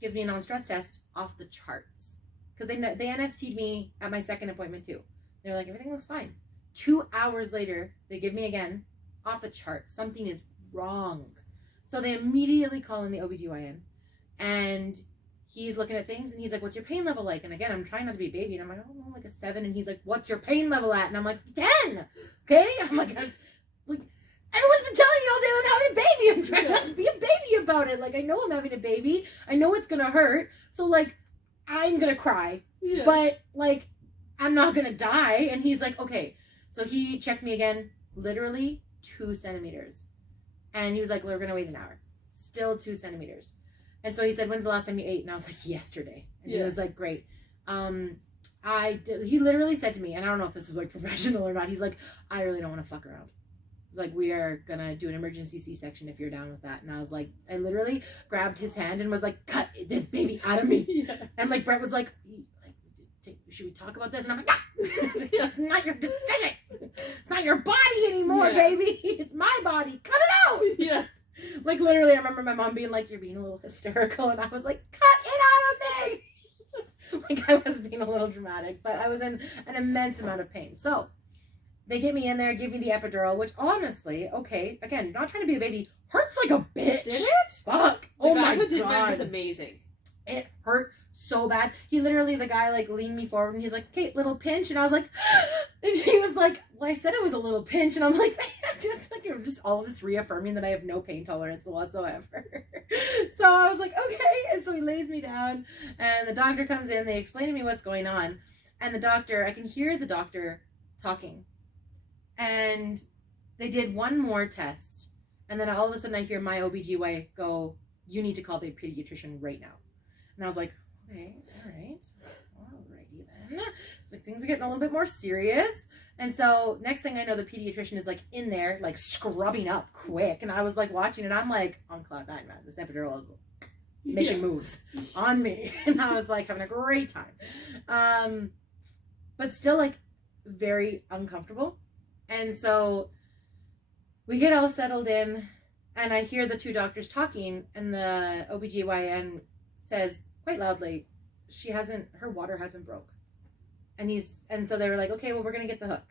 gives me a non-stress test off the charts. Because they anesthetized me at my second appointment too. They're like, everything looks fine. 2 hours later, they give me again, off the charts. Something is wrong. So they immediately call in the OBGYN. And he's looking at things and he's like, what's your pain level like? And again, I'm trying not to be a baby. And I'm like, I don't know, like a 7. And he's like, what's your pain level at? And I'm like, 10. Okay? I'm like, everyone's been telling me all day I'm having a baby. I'm trying not to be a baby about it. Like, I know I'm having a baby. I know it's going to hurt. So, like, I'm going to cry. Yeah. But, like, I'm not going to die. And he's like, okay. So he checks me again, literally 2 centimeters. And he was like, we're going to wait an hour. Still 2 centimeters. And so he said, when's the last time you ate? And I was like, yesterday. And he was like, great. He literally said to me, and I don't know if this was like professional or not. He's like, I really don't want to fuck around. Like, we are going to do an emergency C-section if you're down with that. And I was like, I literally grabbed his hand and was like, cut this baby out of me. Yeah. And like, Brett was like, should we talk about this? And I'm like, no, it's not your decision. It's not your body anymore, baby. It's my body. Cut it out. Yeah. Like, literally, I remember my mom being like, you're being a little hysterical. And I was like, cut it out of me. Like, I was being a little dramatic. But I was in an immense amount of pain. So, they get me in there, give me the epidural, which honestly, okay, again, not trying to be a baby, hurts like a bitch. Did it? Fuck. Oh my God. The guy who did that was amazing. It hurt so bad. He literally, the guy like leaned me forward and he's like, okay, little pinch. And I was like, and he was like, well, I said it was a little pinch. And I'm like, just all of this reaffirming that I have no pain tolerance whatsoever. So I was like, okay. And so he lays me down and the doctor comes in. They explain to me what's going on. And the doctor, I can hear the doctor talking. And they did one more test. And then all of a sudden I hear my OBGYN go, you need to call the pediatrician right now. And I was like, okay, alrighty then. It's like things are getting a little bit more serious. And so next thing I know, the pediatrician is like in there, like scrubbing up quick. And I was like watching and I'm like on cloud 9, man. This epidural is making moves on me. And I was like having a great time. But still like very uncomfortable. And so we get all settled in and I hear the 2 doctors talking and the OBGYN says quite loudly, her water hasn't broke. And so they were like, okay, well, we're going to get the hook.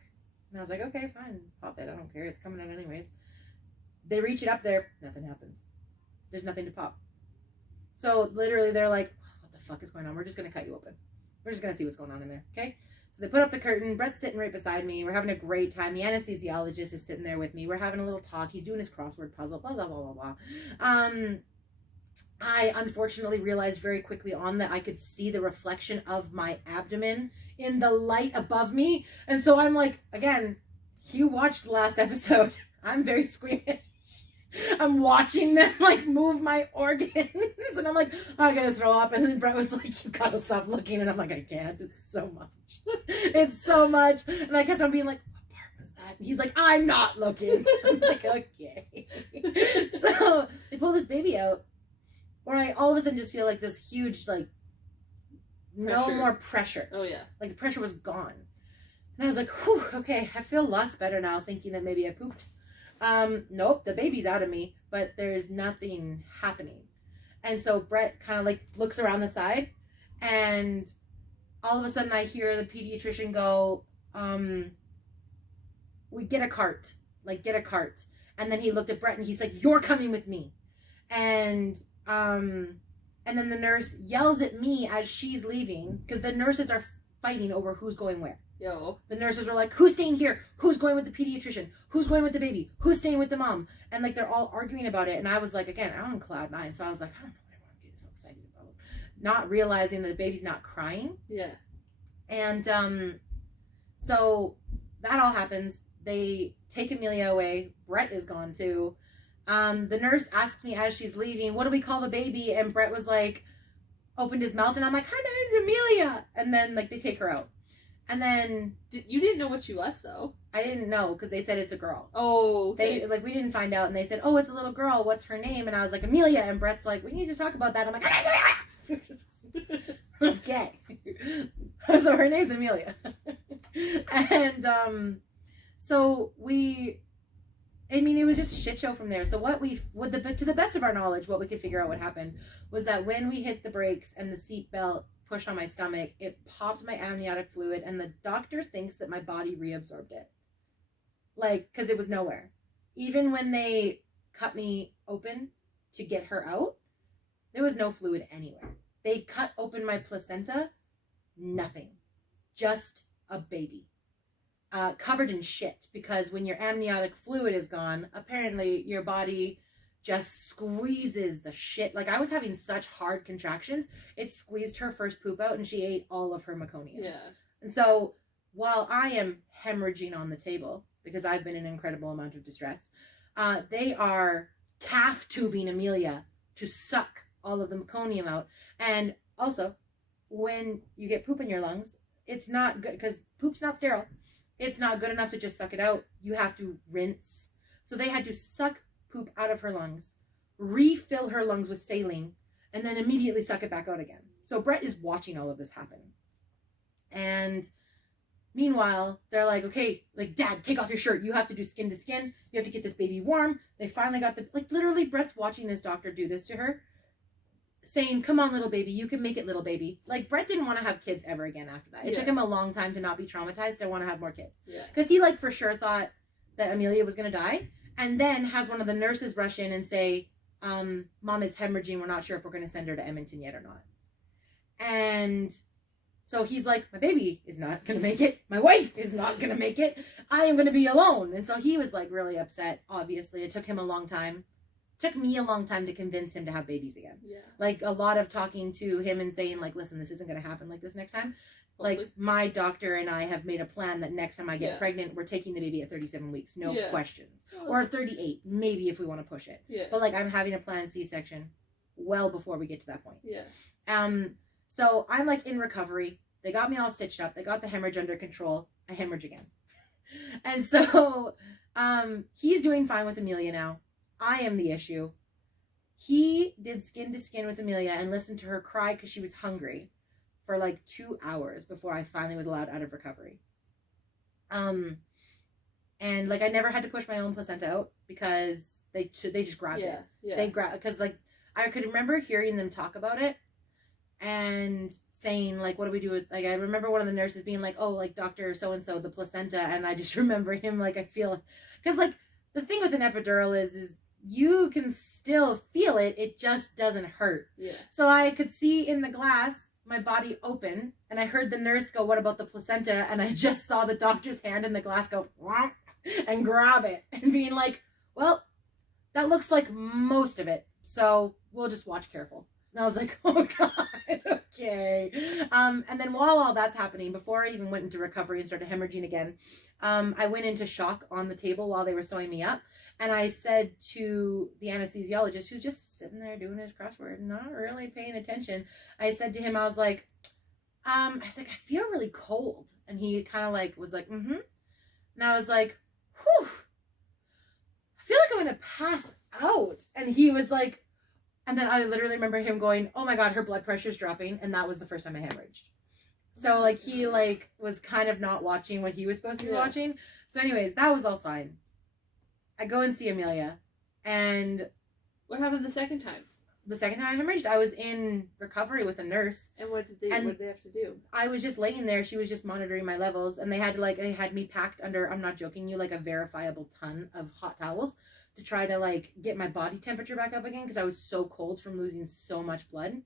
And I was like, okay, fine, pop it. I don't care. It's coming out anyways. They reach it up there. Nothing happens. There's nothing to pop. So literally they're like, what the fuck is going on? We're just going to cut you open. We're just going to see what's going on in there. Okay. So they put up the curtain. Brett's sitting right beside me. We're having a great time. The anesthesiologist is sitting there with me. We're having a little talk. He's doing his crossword puzzle, blah, blah, blah, blah, blah. I unfortunately realized very quickly on that I could see the reflection of my abdomen in the light above me. And so I'm like, again, you watched the last episode. I'm very squeamish. I'm watching them like move my organs and I'm like, oh, I gotta throw up. And then Brett was like, you gotta stop looking. And I'm like, I can't. It's so much. It's so much. And I kept on being like, what part was that? And he's like, I'm not looking. I'm like, okay. So they pull this baby out where I all of a sudden just feel like this huge, like, pressure. No more pressure. Oh, yeah. Like the pressure was gone. And I was like, whew, okay, I feel lots better now thinking that maybe I pooped. Nope, the baby's out of me, but there's nothing happening. And so Brett kind of like looks around the side and all of a sudden I hear the pediatrician go, we get a cart. And then he looked at Brett and he's like, you're coming with me. And then the nurse yells at me as she's leaving because the nurses are fighting over who's going where. Yo. The nurses were like, who's staying here? Who's going with the pediatrician? Who's going with the baby? Who's staying with the mom? And like they're all arguing about it. And I was like, again, I'm on cloud 9. So I was like, I don't know what everyone gets so excited about. Not realizing that the baby's not crying. Yeah. And so that all happens. They take Amelia away. Brett is gone too. The nurse asks me as she's leaving, what do we call the baby? And Brett was like, opened his mouth and I'm like, her name is Amelia. And then like they take her out. And then You didn't know what she was, though. I didn't know because they said it's a girl. Oh, okay. They we didn't find out, and they said, "Oh, it's a little girl. What's her name?" And I was like, "Amelia." And Brett's like, "We need to talk about that." I'm like, "Okay." So her name's Amelia, and so I mean, it was just a shit show from there. So to the best of our knowledge, what we could figure out what happened was that when we hit the brakes and the seat belt pushed on my stomach, it popped my amniotic fluid, and the doctor thinks that my body reabsorbed it. Like, because it was nowhere. Even when they cut me open to get her out, there was no fluid anywhere. They cut open my placenta, nothing. Just a baby. Covered in shit, because when your amniotic fluid is gone, apparently your body just squeezes the shit. Like, I was having such hard contractions, it squeezed her first poop out, and she ate all of her meconium. Yeah. And so, while I am hemorrhaging on the table, because I've been in an incredible amount of distress, they are calf tubing Amelia to suck all of the meconium out. And also, when you get poop in your lungs, it's not good, because poop's not sterile. It's not good enough to just suck it out. You have to rinse. So they had to suck poop out of her lungs, refill her lungs with saline, and then immediately suck it back out again. So Brett is watching all of this happen. And meanwhile, they're like, okay, like, Dad, take off your shirt. You have to do skin to skin. You have to get this baby warm. They finally got literally, Brett's watching this doctor do this to her, saying, come on, little baby, you can make it, little baby. Like, Brett didn't want to have kids ever again after that. It took him a long time to not be traumatized to want to have more kids. Yeah. Because he, like, for sure thought that Amelia was going to die, and then has one of the nurses rush in and say, Mom is hemorrhaging. We're not sure if we're going to send her to Edmonton yet or not. And so he's like, my baby is not going to make it. My wife is not going to make it. I am going to be alone. And so he was, like, really upset, obviously. It took him a long time. Took me a long time to convince him to have babies again. Yeah. Like, a lot of talking to him and saying, like, listen, this isn't going to happen like this next time. Hopefully. Like, my doctor and I have made a plan that next time I get pregnant, we're taking the baby at 37 weeks. No questions. Or 38, maybe, if we want to push it. Yeah. But, like, I'm having a planned C-section well before we get to that point. Yeah. So I'm, like, in recovery. They got me all stitched up. They got the hemorrhage under control. I hemorrhage again. And so he's doing fine with Amelia now. I am the issue. He did skin to skin with Amelia and listened to her cry because she was hungry for like 2 hours before I finally was allowed out of recovery. And like, I never had to push my own placenta out because they just grabbed it. Yeah. They grabbed, because like, I could remember hearing them talk about it and saying, like, what do we do with, like, I remember one of the nurses being like, oh, like, Dr. So-and-so, the placenta, and I just remember him, like, I feel, because, like, the thing with an epidural is you can still feel it, it just doesn't hurt. Yeah. So I could see in the glass my body open, and I heard the nurse go, what about the placenta? And I just saw the doctor's hand in the glass go, whomp, and grab it, and being like, well, that looks like most of it, so we'll just watch careful. And I was like, oh God, okay. And then while all that's happening, before I even went into recovery and started hemorrhaging again, I went into shock on the table while they were sewing me up. And I said to the anesthesiologist, who's just sitting there doing his crossword, not really paying attention, I said to him, I was like, I feel really cold. And he kind of like was like, mm-hmm. And I was like, whew, I feel like I'm going to pass out. And he was like, and then I literally remember him going, oh my God, her blood pressure's dropping. And that was the first time I hemorrhaged. So like, he like was kind of not watching what he was supposed to be watching. So anyways, that was all fine. I go and see Amelia. And what happened the second time? The second time I hemorrhaged, I was in recovery with a nurse. And what did they have to do? I was just laying there. She was just monitoring my levels. And they had me packed under, I'm not joking you, like a verifiable ton of hot towels to try to like get my body temperature back up again, because I was so cold from losing so much blood.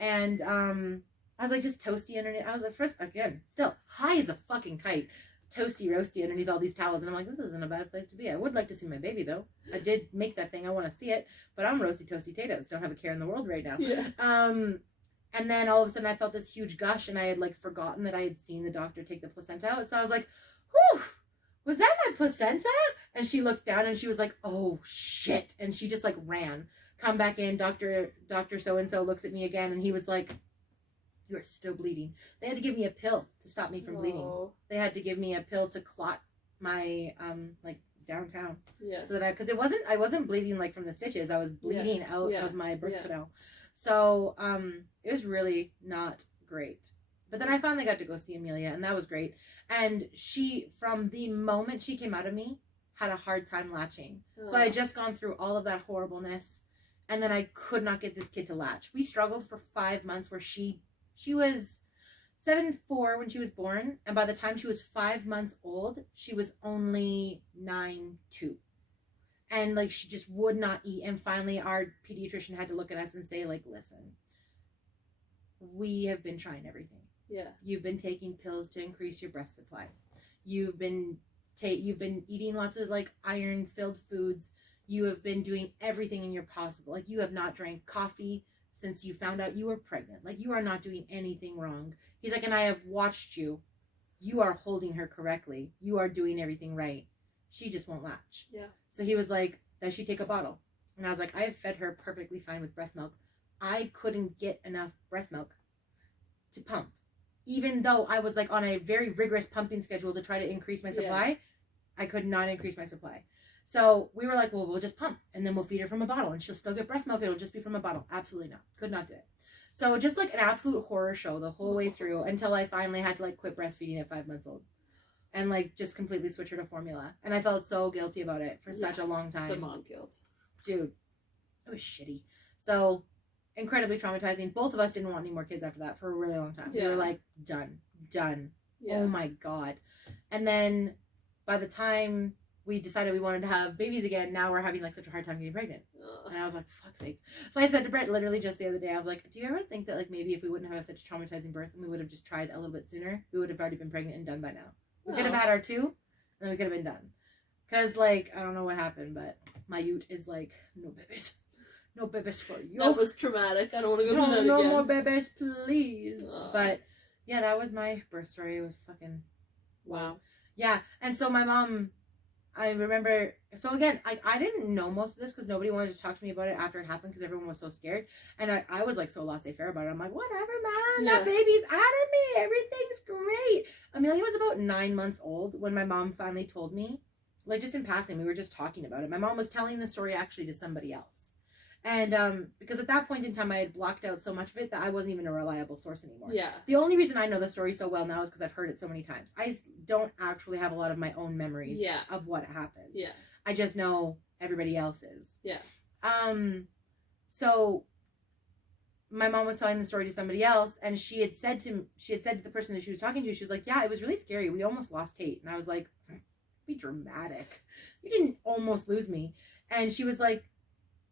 And I was like just toasty underneath. I was at first, again, still high as a fucking kite, toasty roasty underneath all these towels, and I'm like, this isn't a bad place to be. I would like to see my baby though. I did make that thing, I want to see it, but I'm roasty toasty potatoes, don't have a care in the world right now. And then all of a sudden I felt this huge gush, and I had like forgotten that I had seen the doctor take the placenta out. So I was like, whew, was that my placenta? And she looked down and she was like, oh shit. And she just like ran. Come back in, Dr. So-and-so looks at me again, and he was like, You are still bleeding. They had to give me a pill to stop me from bleeding. They had to give me a pill to clot my like downtown. Yeah. So that because I wasn't bleeding like from the stitches. I was bleeding out of my birth canal. So it was really not great. But then I finally got to go see Amelia, and that was great. And she, from the moment she came out of me, had a hard time latching. So I had just gone through all of that horribleness, and then I could not get this kid to latch. We struggled for 5 months where she was 7'4" when she was born, and by the time she was 5 months old, she was only 9'2". And like she just would not eat. And finally our pediatrician had to look at us and say, like, listen, we have been trying everything. Yeah. You've been taking pills to increase your breast supply. You've been eating lots of like iron filled foods. You have been doing everything in your possible. Like, you have not drank coffee since you found out you were pregnant. Like, you are not doing anything wrong. He's like, and I have watched you. You are holding her correctly. You are doing everything right. She just won't latch. Yeah. So he was like, does she take a bottle? And I was like, I have fed her perfectly fine with breast milk. I couldn't get enough breast milk to pump. Even though I was like on a very rigorous pumping schedule to try to increase my supply, I could not increase my supply. So we were like, well, we'll just pump and then we'll feed her from a bottle and she'll still get breast milk. It'll just be from a bottle. Absolutely not. Could not do it. So just like an absolute horror show the whole way through until I finally had to like quit breastfeeding at 5 months old and like just completely switch her to formula. And I felt so guilty about it for such a long time. The mom guilt. Dude, it was shitty. So incredibly traumatizing. Both of us didn't want any more kids after that for a really long time. We were like, done. Yeah. Oh my God. And then by the time we decided we wanted to have babies again, now we're having like such a hard time getting pregnant. Ugh. And I was like, fuck's sakes. So I said to Brett literally just the other day, I was like, do you ever think that like maybe if we wouldn't have such a traumatizing birth and we would have just tried a little bit sooner, we would have already been pregnant and done by now. We could have had our 2 and then we could have been done. Because like, I don't know what happened, but my ute is like, no babies. No babies for you. That was traumatic. I don't want to go through that again. No more babies, please. But yeah, that was my birth story. It was fucking wow. Yeah, and so my mom, I remember, so again, I didn't know most of this because nobody wanted to talk to me about it after it happened because everyone was so scared. And I was like so laissez-faire about it. I'm like, whatever, man, that baby's out of me. Everything's great. Amelia was about 9 months old when my mom finally told me, like just in passing, we were just talking about it. My mom was telling the story actually to somebody else. And because at that point in time I had blocked out so much of it that I wasn't even a reliable source anymore. Yeah. The only reason I know the story so well now is because I've heard it so many times. I don't actually have a lot of my own memories of what happened. Yeah. I just know everybody else's. Yeah. So my mom was telling the story to somebody else, and she had said to the person that she was talking to, she was like, yeah, it was really scary. We almost lost Tate. And I was like, be dramatic. You didn't almost lose me. And she was like,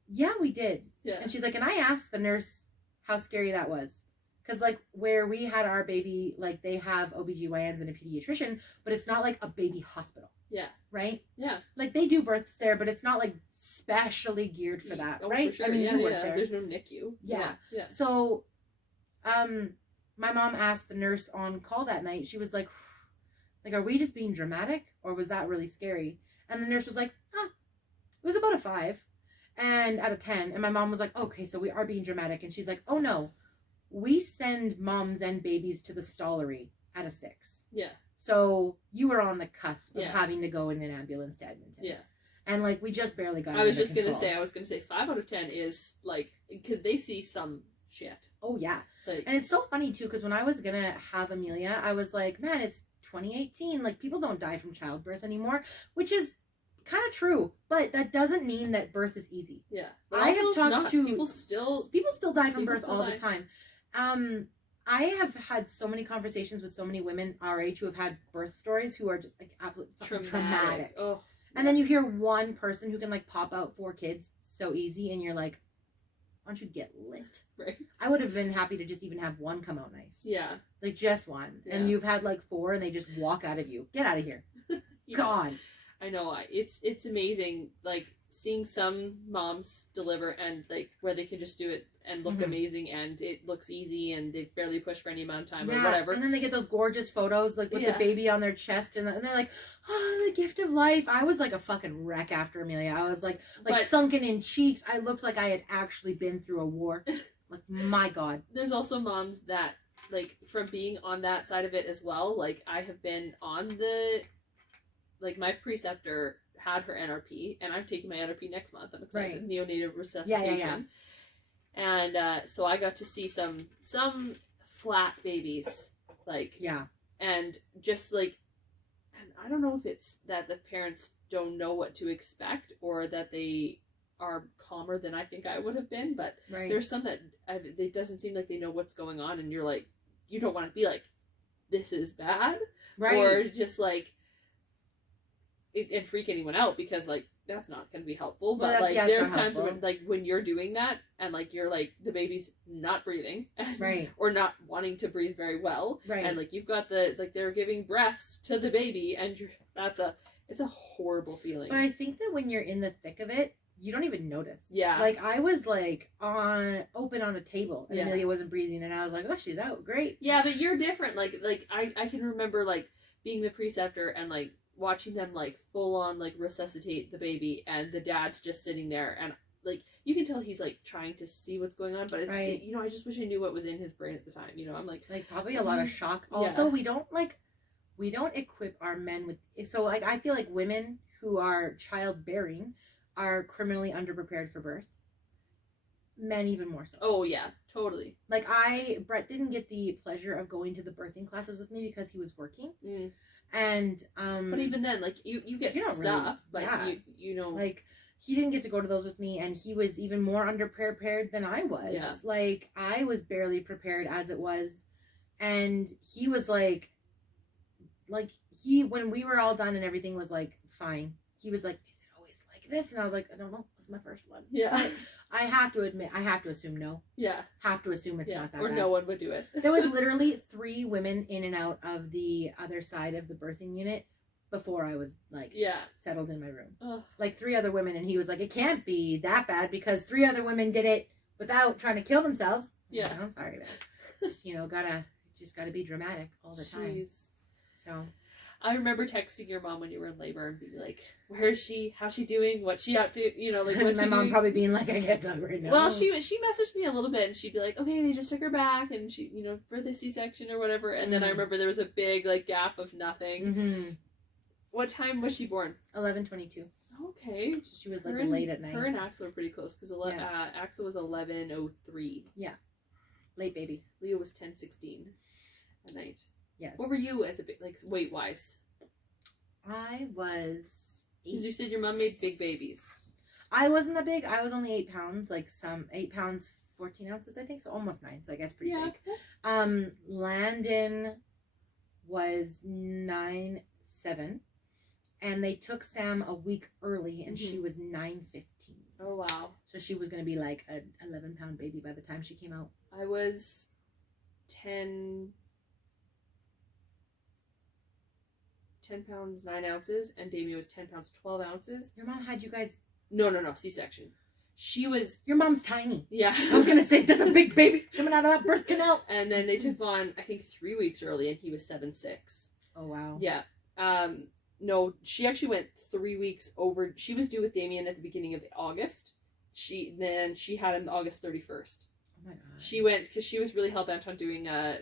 yeah, we did. Yeah. And she's like, and I asked the nurse how scary that was. Because, like, where we had our baby, like, they have OBGYNs and a pediatrician, but it's not, like, a baby hospital. Yeah. Right? Yeah. Like, they do births there, but it's not, like, specially geared for that, right? For sure. I mean, you work there. There's no NICU. Yeah. Yeah. So, my mom asked the nurse on call that night, she was like, are we just being dramatic? Or was that really scary? And the nurse was like, it was about a 5. And out of 10. And my mom was like, okay, so we are being dramatic. And she's like, oh no, we send moms and babies to the stollery at a 6. Yeah. So you were on the cusp of having to go in an ambulance to Edmonton. Yeah. And like, we just barely got it. I was going to say 5 out of 10 is like, because they see some shit. Oh yeah. Like, and it's so funny too, because when I was going to have Amelia, I was like, man, it's 2018. Like, people don't die from childbirth anymore, which is kind of true, but that doesn't mean that birth is easy. Yeah, I have talked to people still die from birth all the time. I have had so many conversations with so many women our age who have had birth stories who are just like absolutely traumatic. Oh, and then you hear one person who can like pop out 4 kids so easy, and you're like, why don't you get lit? Right. I would have been happy to just even have one come out nice. Yeah. Like just one. Yeah. And you've had like 4 and they just walk out of you. Get out of here. God. I know, it's amazing, like, seeing some moms deliver and, like, where they can just do it and look amazing and it looks easy and they barely push for any amount of time or whatever. And then they get those gorgeous photos, like, with the baby on their chest and they're like, oh, the gift of life. I was like a fucking wreck after Amelia. I was like sunken in cheeks. I looked like I had actually been through a war. Like, my God. There's also moms that like from being on that side of it as well, like I have been on the, like my preceptor had her NRP, and I'm taking my NRP next month. I'm excited. Right. Neonatal resuscitation. And so I got to see some flat babies, like, and just like, and I don't know if it's that the parents don't know what to expect or that they are calmer than I think I would have been, but there's some that it doesn't seem like they know what's going on, and you're like, you don't want to be like, this is bad, or just like and freak anyone out, because like that's not going to be helpful. But like there's times when like when you're doing that and like you're like the baby's not breathing, or not wanting to breathe very well, and like you've got the like they're giving breaths to the baby, and you're it's a horrible feeling. But I think that when you're in the thick of it, you don't even notice. Yeah. Like I was like open on a table, and Amelia wasn't breathing, and I was like, oh, she's out, great. Yeah, but you're different. Like I can remember like being the preceptor and like watching them like full on like resuscitate the baby, and the dad's just sitting there, and like you can tell he's like trying to see what's going on, but it's you know, I just wish I knew what was in his brain at the time. You know, I'm like probably a lot of shock. Also, we don't equip our men with, so like I feel like women who are childbearing are criminally underprepared for birth. Men even more so. Oh yeah, totally. Like Brett didn't get the pleasure of going to the birthing classes with me because he was working. And but even then, like you get stuff, really, but you know, like he didn't get to go to those with me, and he was even more underprepared than I was. Like I was barely prepared as it was, and he was like he, when we were all done and everything was like fine, he was like, is it always like this? And I was like, I don't know, this is my first one. But I have to admit, I have to assume no. Have to assume it's not that or bad. No one would do it. There was literally 3 women in and out of the other side of the birthing unit before I was like settled in my room. Like 3 other women, and he was like, it can't be that bad because 3 other women did it without trying to kill themselves. I'm sorry, man. Just gotta be dramatic all the time. So I remember texting your mom when you were in labor and being like, where is she? How's she doing? What's she up to? You know, like what's my she mom doing? probably being like, I can't talk right now. Well, she messaged me a little bit, and she'd be like, okay, they just took her back, and she, you know, for the C-section or whatever. And then I remember there was a big like gap of nothing. What time was she born? 11:22. Okay, she was like late at night. Her and Axel were pretty close because Axel was 11:03. Yeah, late baby. Leo was 10:16 at night. Yes. What were you as a big, like, weight wise? I was 8. Because you said your mom made big babies. I wasn't that big. I was only 8 pounds, like 8 pounds 14 ounces, I think, so almost 9. So I guess pretty big. Landon was 9'7", and they took Sam a week early, and she was 9'15". Oh wow! So she was gonna be like an 11-pound baby by the time she came out. I was 10 pounds 9 ounces, and Damien was 10 pounds 12 ounces. Your mom had you guys? No, C-section. She was. Your mom's tiny. Yeah, I was gonna say that's a big baby coming out of that birth canal. And then they took Vaughn, I think 3 weeks early, and he was 7'6". Oh wow. Yeah. No, she actually went 3 weeks over. She was due with Damien at the beginning of August. She had him August 31st. Oh my god. She went because she was really hell bent on doing a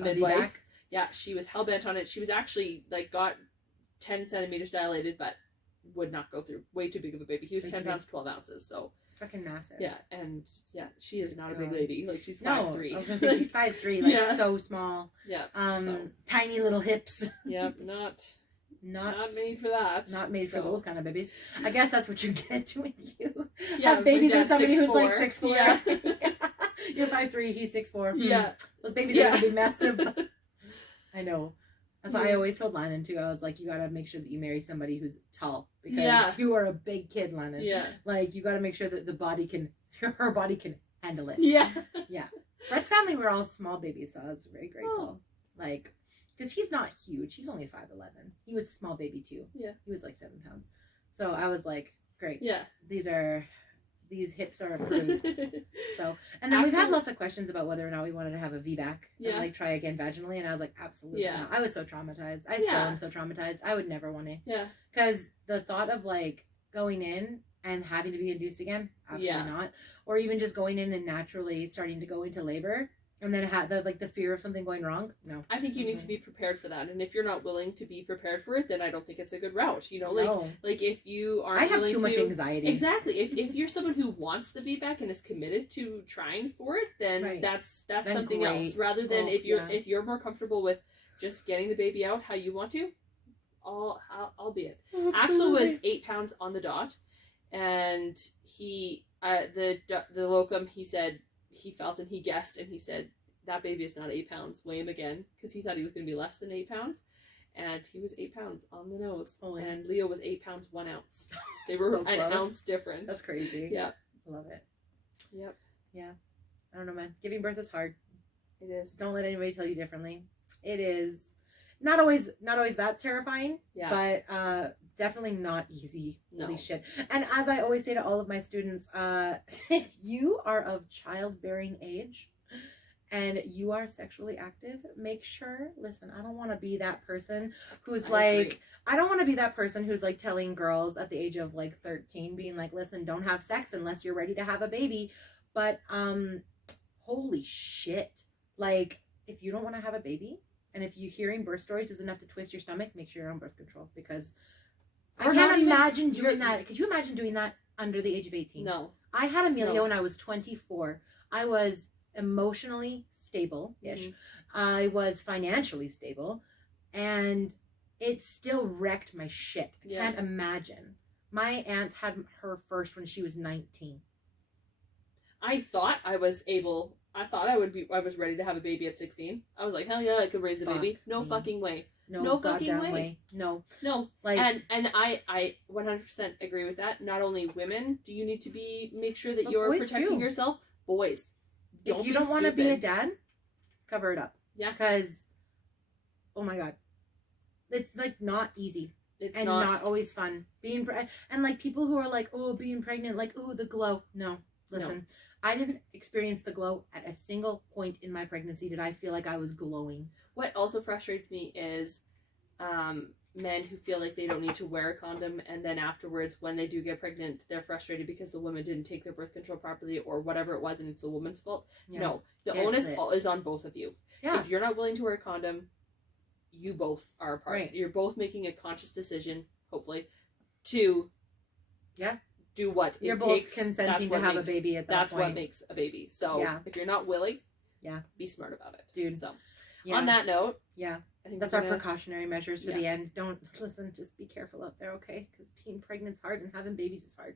midwife. Yeah, she was hell bent on it. She was actually like got 10 centimeters dilated, but would not go through. Way too big of a baby. He was 10 pounds 12 ounces, so fucking massive. Yeah, and she is not a big lady. Like she's 5'3". I was gonna say she's 5'3", like so small. Yeah. Tiny little hips. Yeah, not made for that. Not made for those kind of babies. I guess that's what you get when you have babies with somebody who's like 6'4". Yeah. You're 5'3", he's 6'4". Yeah. Those babies are gonna be massive. I know. That's why I always told Landon too. I was like, you gotta make sure that you marry somebody who's tall, because you are a big kid, Landon. Yeah. Like you gotta make sure that her body can handle it. Yeah. Yeah. Brett's family were all small babies, so I was very grateful. Like, because he's not huge. He's only 5'11". He was a small baby too. Yeah. He was like 7 pounds. So I was like, great. Yeah. These hips are approved. So, and then we've had lots of questions about whether or not we wanted to have a VBAC and like try again vaginally, and I was like, absolutely not. I was so traumatized. I still am so traumatized. I would never want to. Yeah. Because the thought of like going in and having to be induced again, absolutely not. Or even just going in and naturally starting to go into labor. And then had the fear of something going wrong. No. I think you need to be prepared for that. And if you're not willing to be prepared for it, then I don't think it's a good route. You know, like if you aren't I have willing too much anxiety. Exactly. If you're someone who wants the VBAC and is committed to trying for it, then that's then something great. else. Rather than if you're more comfortable with just getting the baby out how you want to, I'll be it. Axel was 8 pounds on the dot, and he the locum, he said he felt and he guessed and he said that baby is not 8 pounds. Weigh him again, because he thought he was going to be less than 8 pounds, and he was 8 pounds on the nose. And Leo was 8 pounds 1 ounce. They were so an ounce different. That's crazy. Yeah, I love it. Yep. Yeah, I don't know, man. Giving birth is hard. It is. Don't let anybody tell you differently. It is not always that terrifying. Yeah. But definitely not easy. No. Holy shit. And as I always say to all of my students, if you are of childbearing age and you are sexually active, make sure, listen, I don't want to be that person who's I don't want to be that person who's like telling girls at the age of like 13, being like, listen, don't have sex unless you're ready to have a baby. But holy shit. Like, if you don't want to have a baby, and if you hearing birth stories is enough to twist your stomach, make sure you're on birth control, because I can't imagine doing that. Could you imagine doing that under the age of 18? No. I had Amelia when I was 24. I was emotionally stable-ish. I was financially stable, and it still wrecked my shit. I can't imagine. My aunt had her first when she was 19. I thought I was ready to have a baby at 16. I was like, hell yeah, I could raise a baby. No fucking way. No fucking way. No. Like, and I 100% agree with that. Not only women do you need to make sure that you're protecting yourself, boys. If you don't want to be a dad, cover it up. Yeah. Because, oh my God, it's like not easy. It's not always fun. And like people who are like, oh, being pregnant, like, oh, the glow. No, listen. I didn't experience the glow at a single point in my pregnancy. Did I feel like I was glowing? What also frustrates me is men who feel like they don't need to wear a condom, and then afterwards, when they do get pregnant, they're frustrated because the woman didn't take their birth control properly or whatever it was, and it's the woman's fault. Yeah. No, the onus is on both of you. Yeah. If you're not willing to wear a condom, you both are a part. Right. You're both making a conscious decision, hopefully, to do what you're it both takes. consenting to have a baby at that point. That's what makes a baby. So if you're not willing, be smart about it. Dude. So on that note, I think that's our precautionary measures for the end. Don't listen, just be careful out there, okay? Because being pregnant's hard and having babies is hard.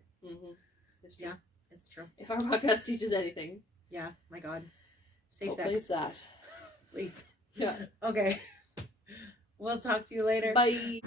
It's true. Yeah, it's true. If our podcast teaches anything. Yeah, my God. Safe hopefully sex. It's that. Please. Yeah. Okay. We'll talk to you later. Bye.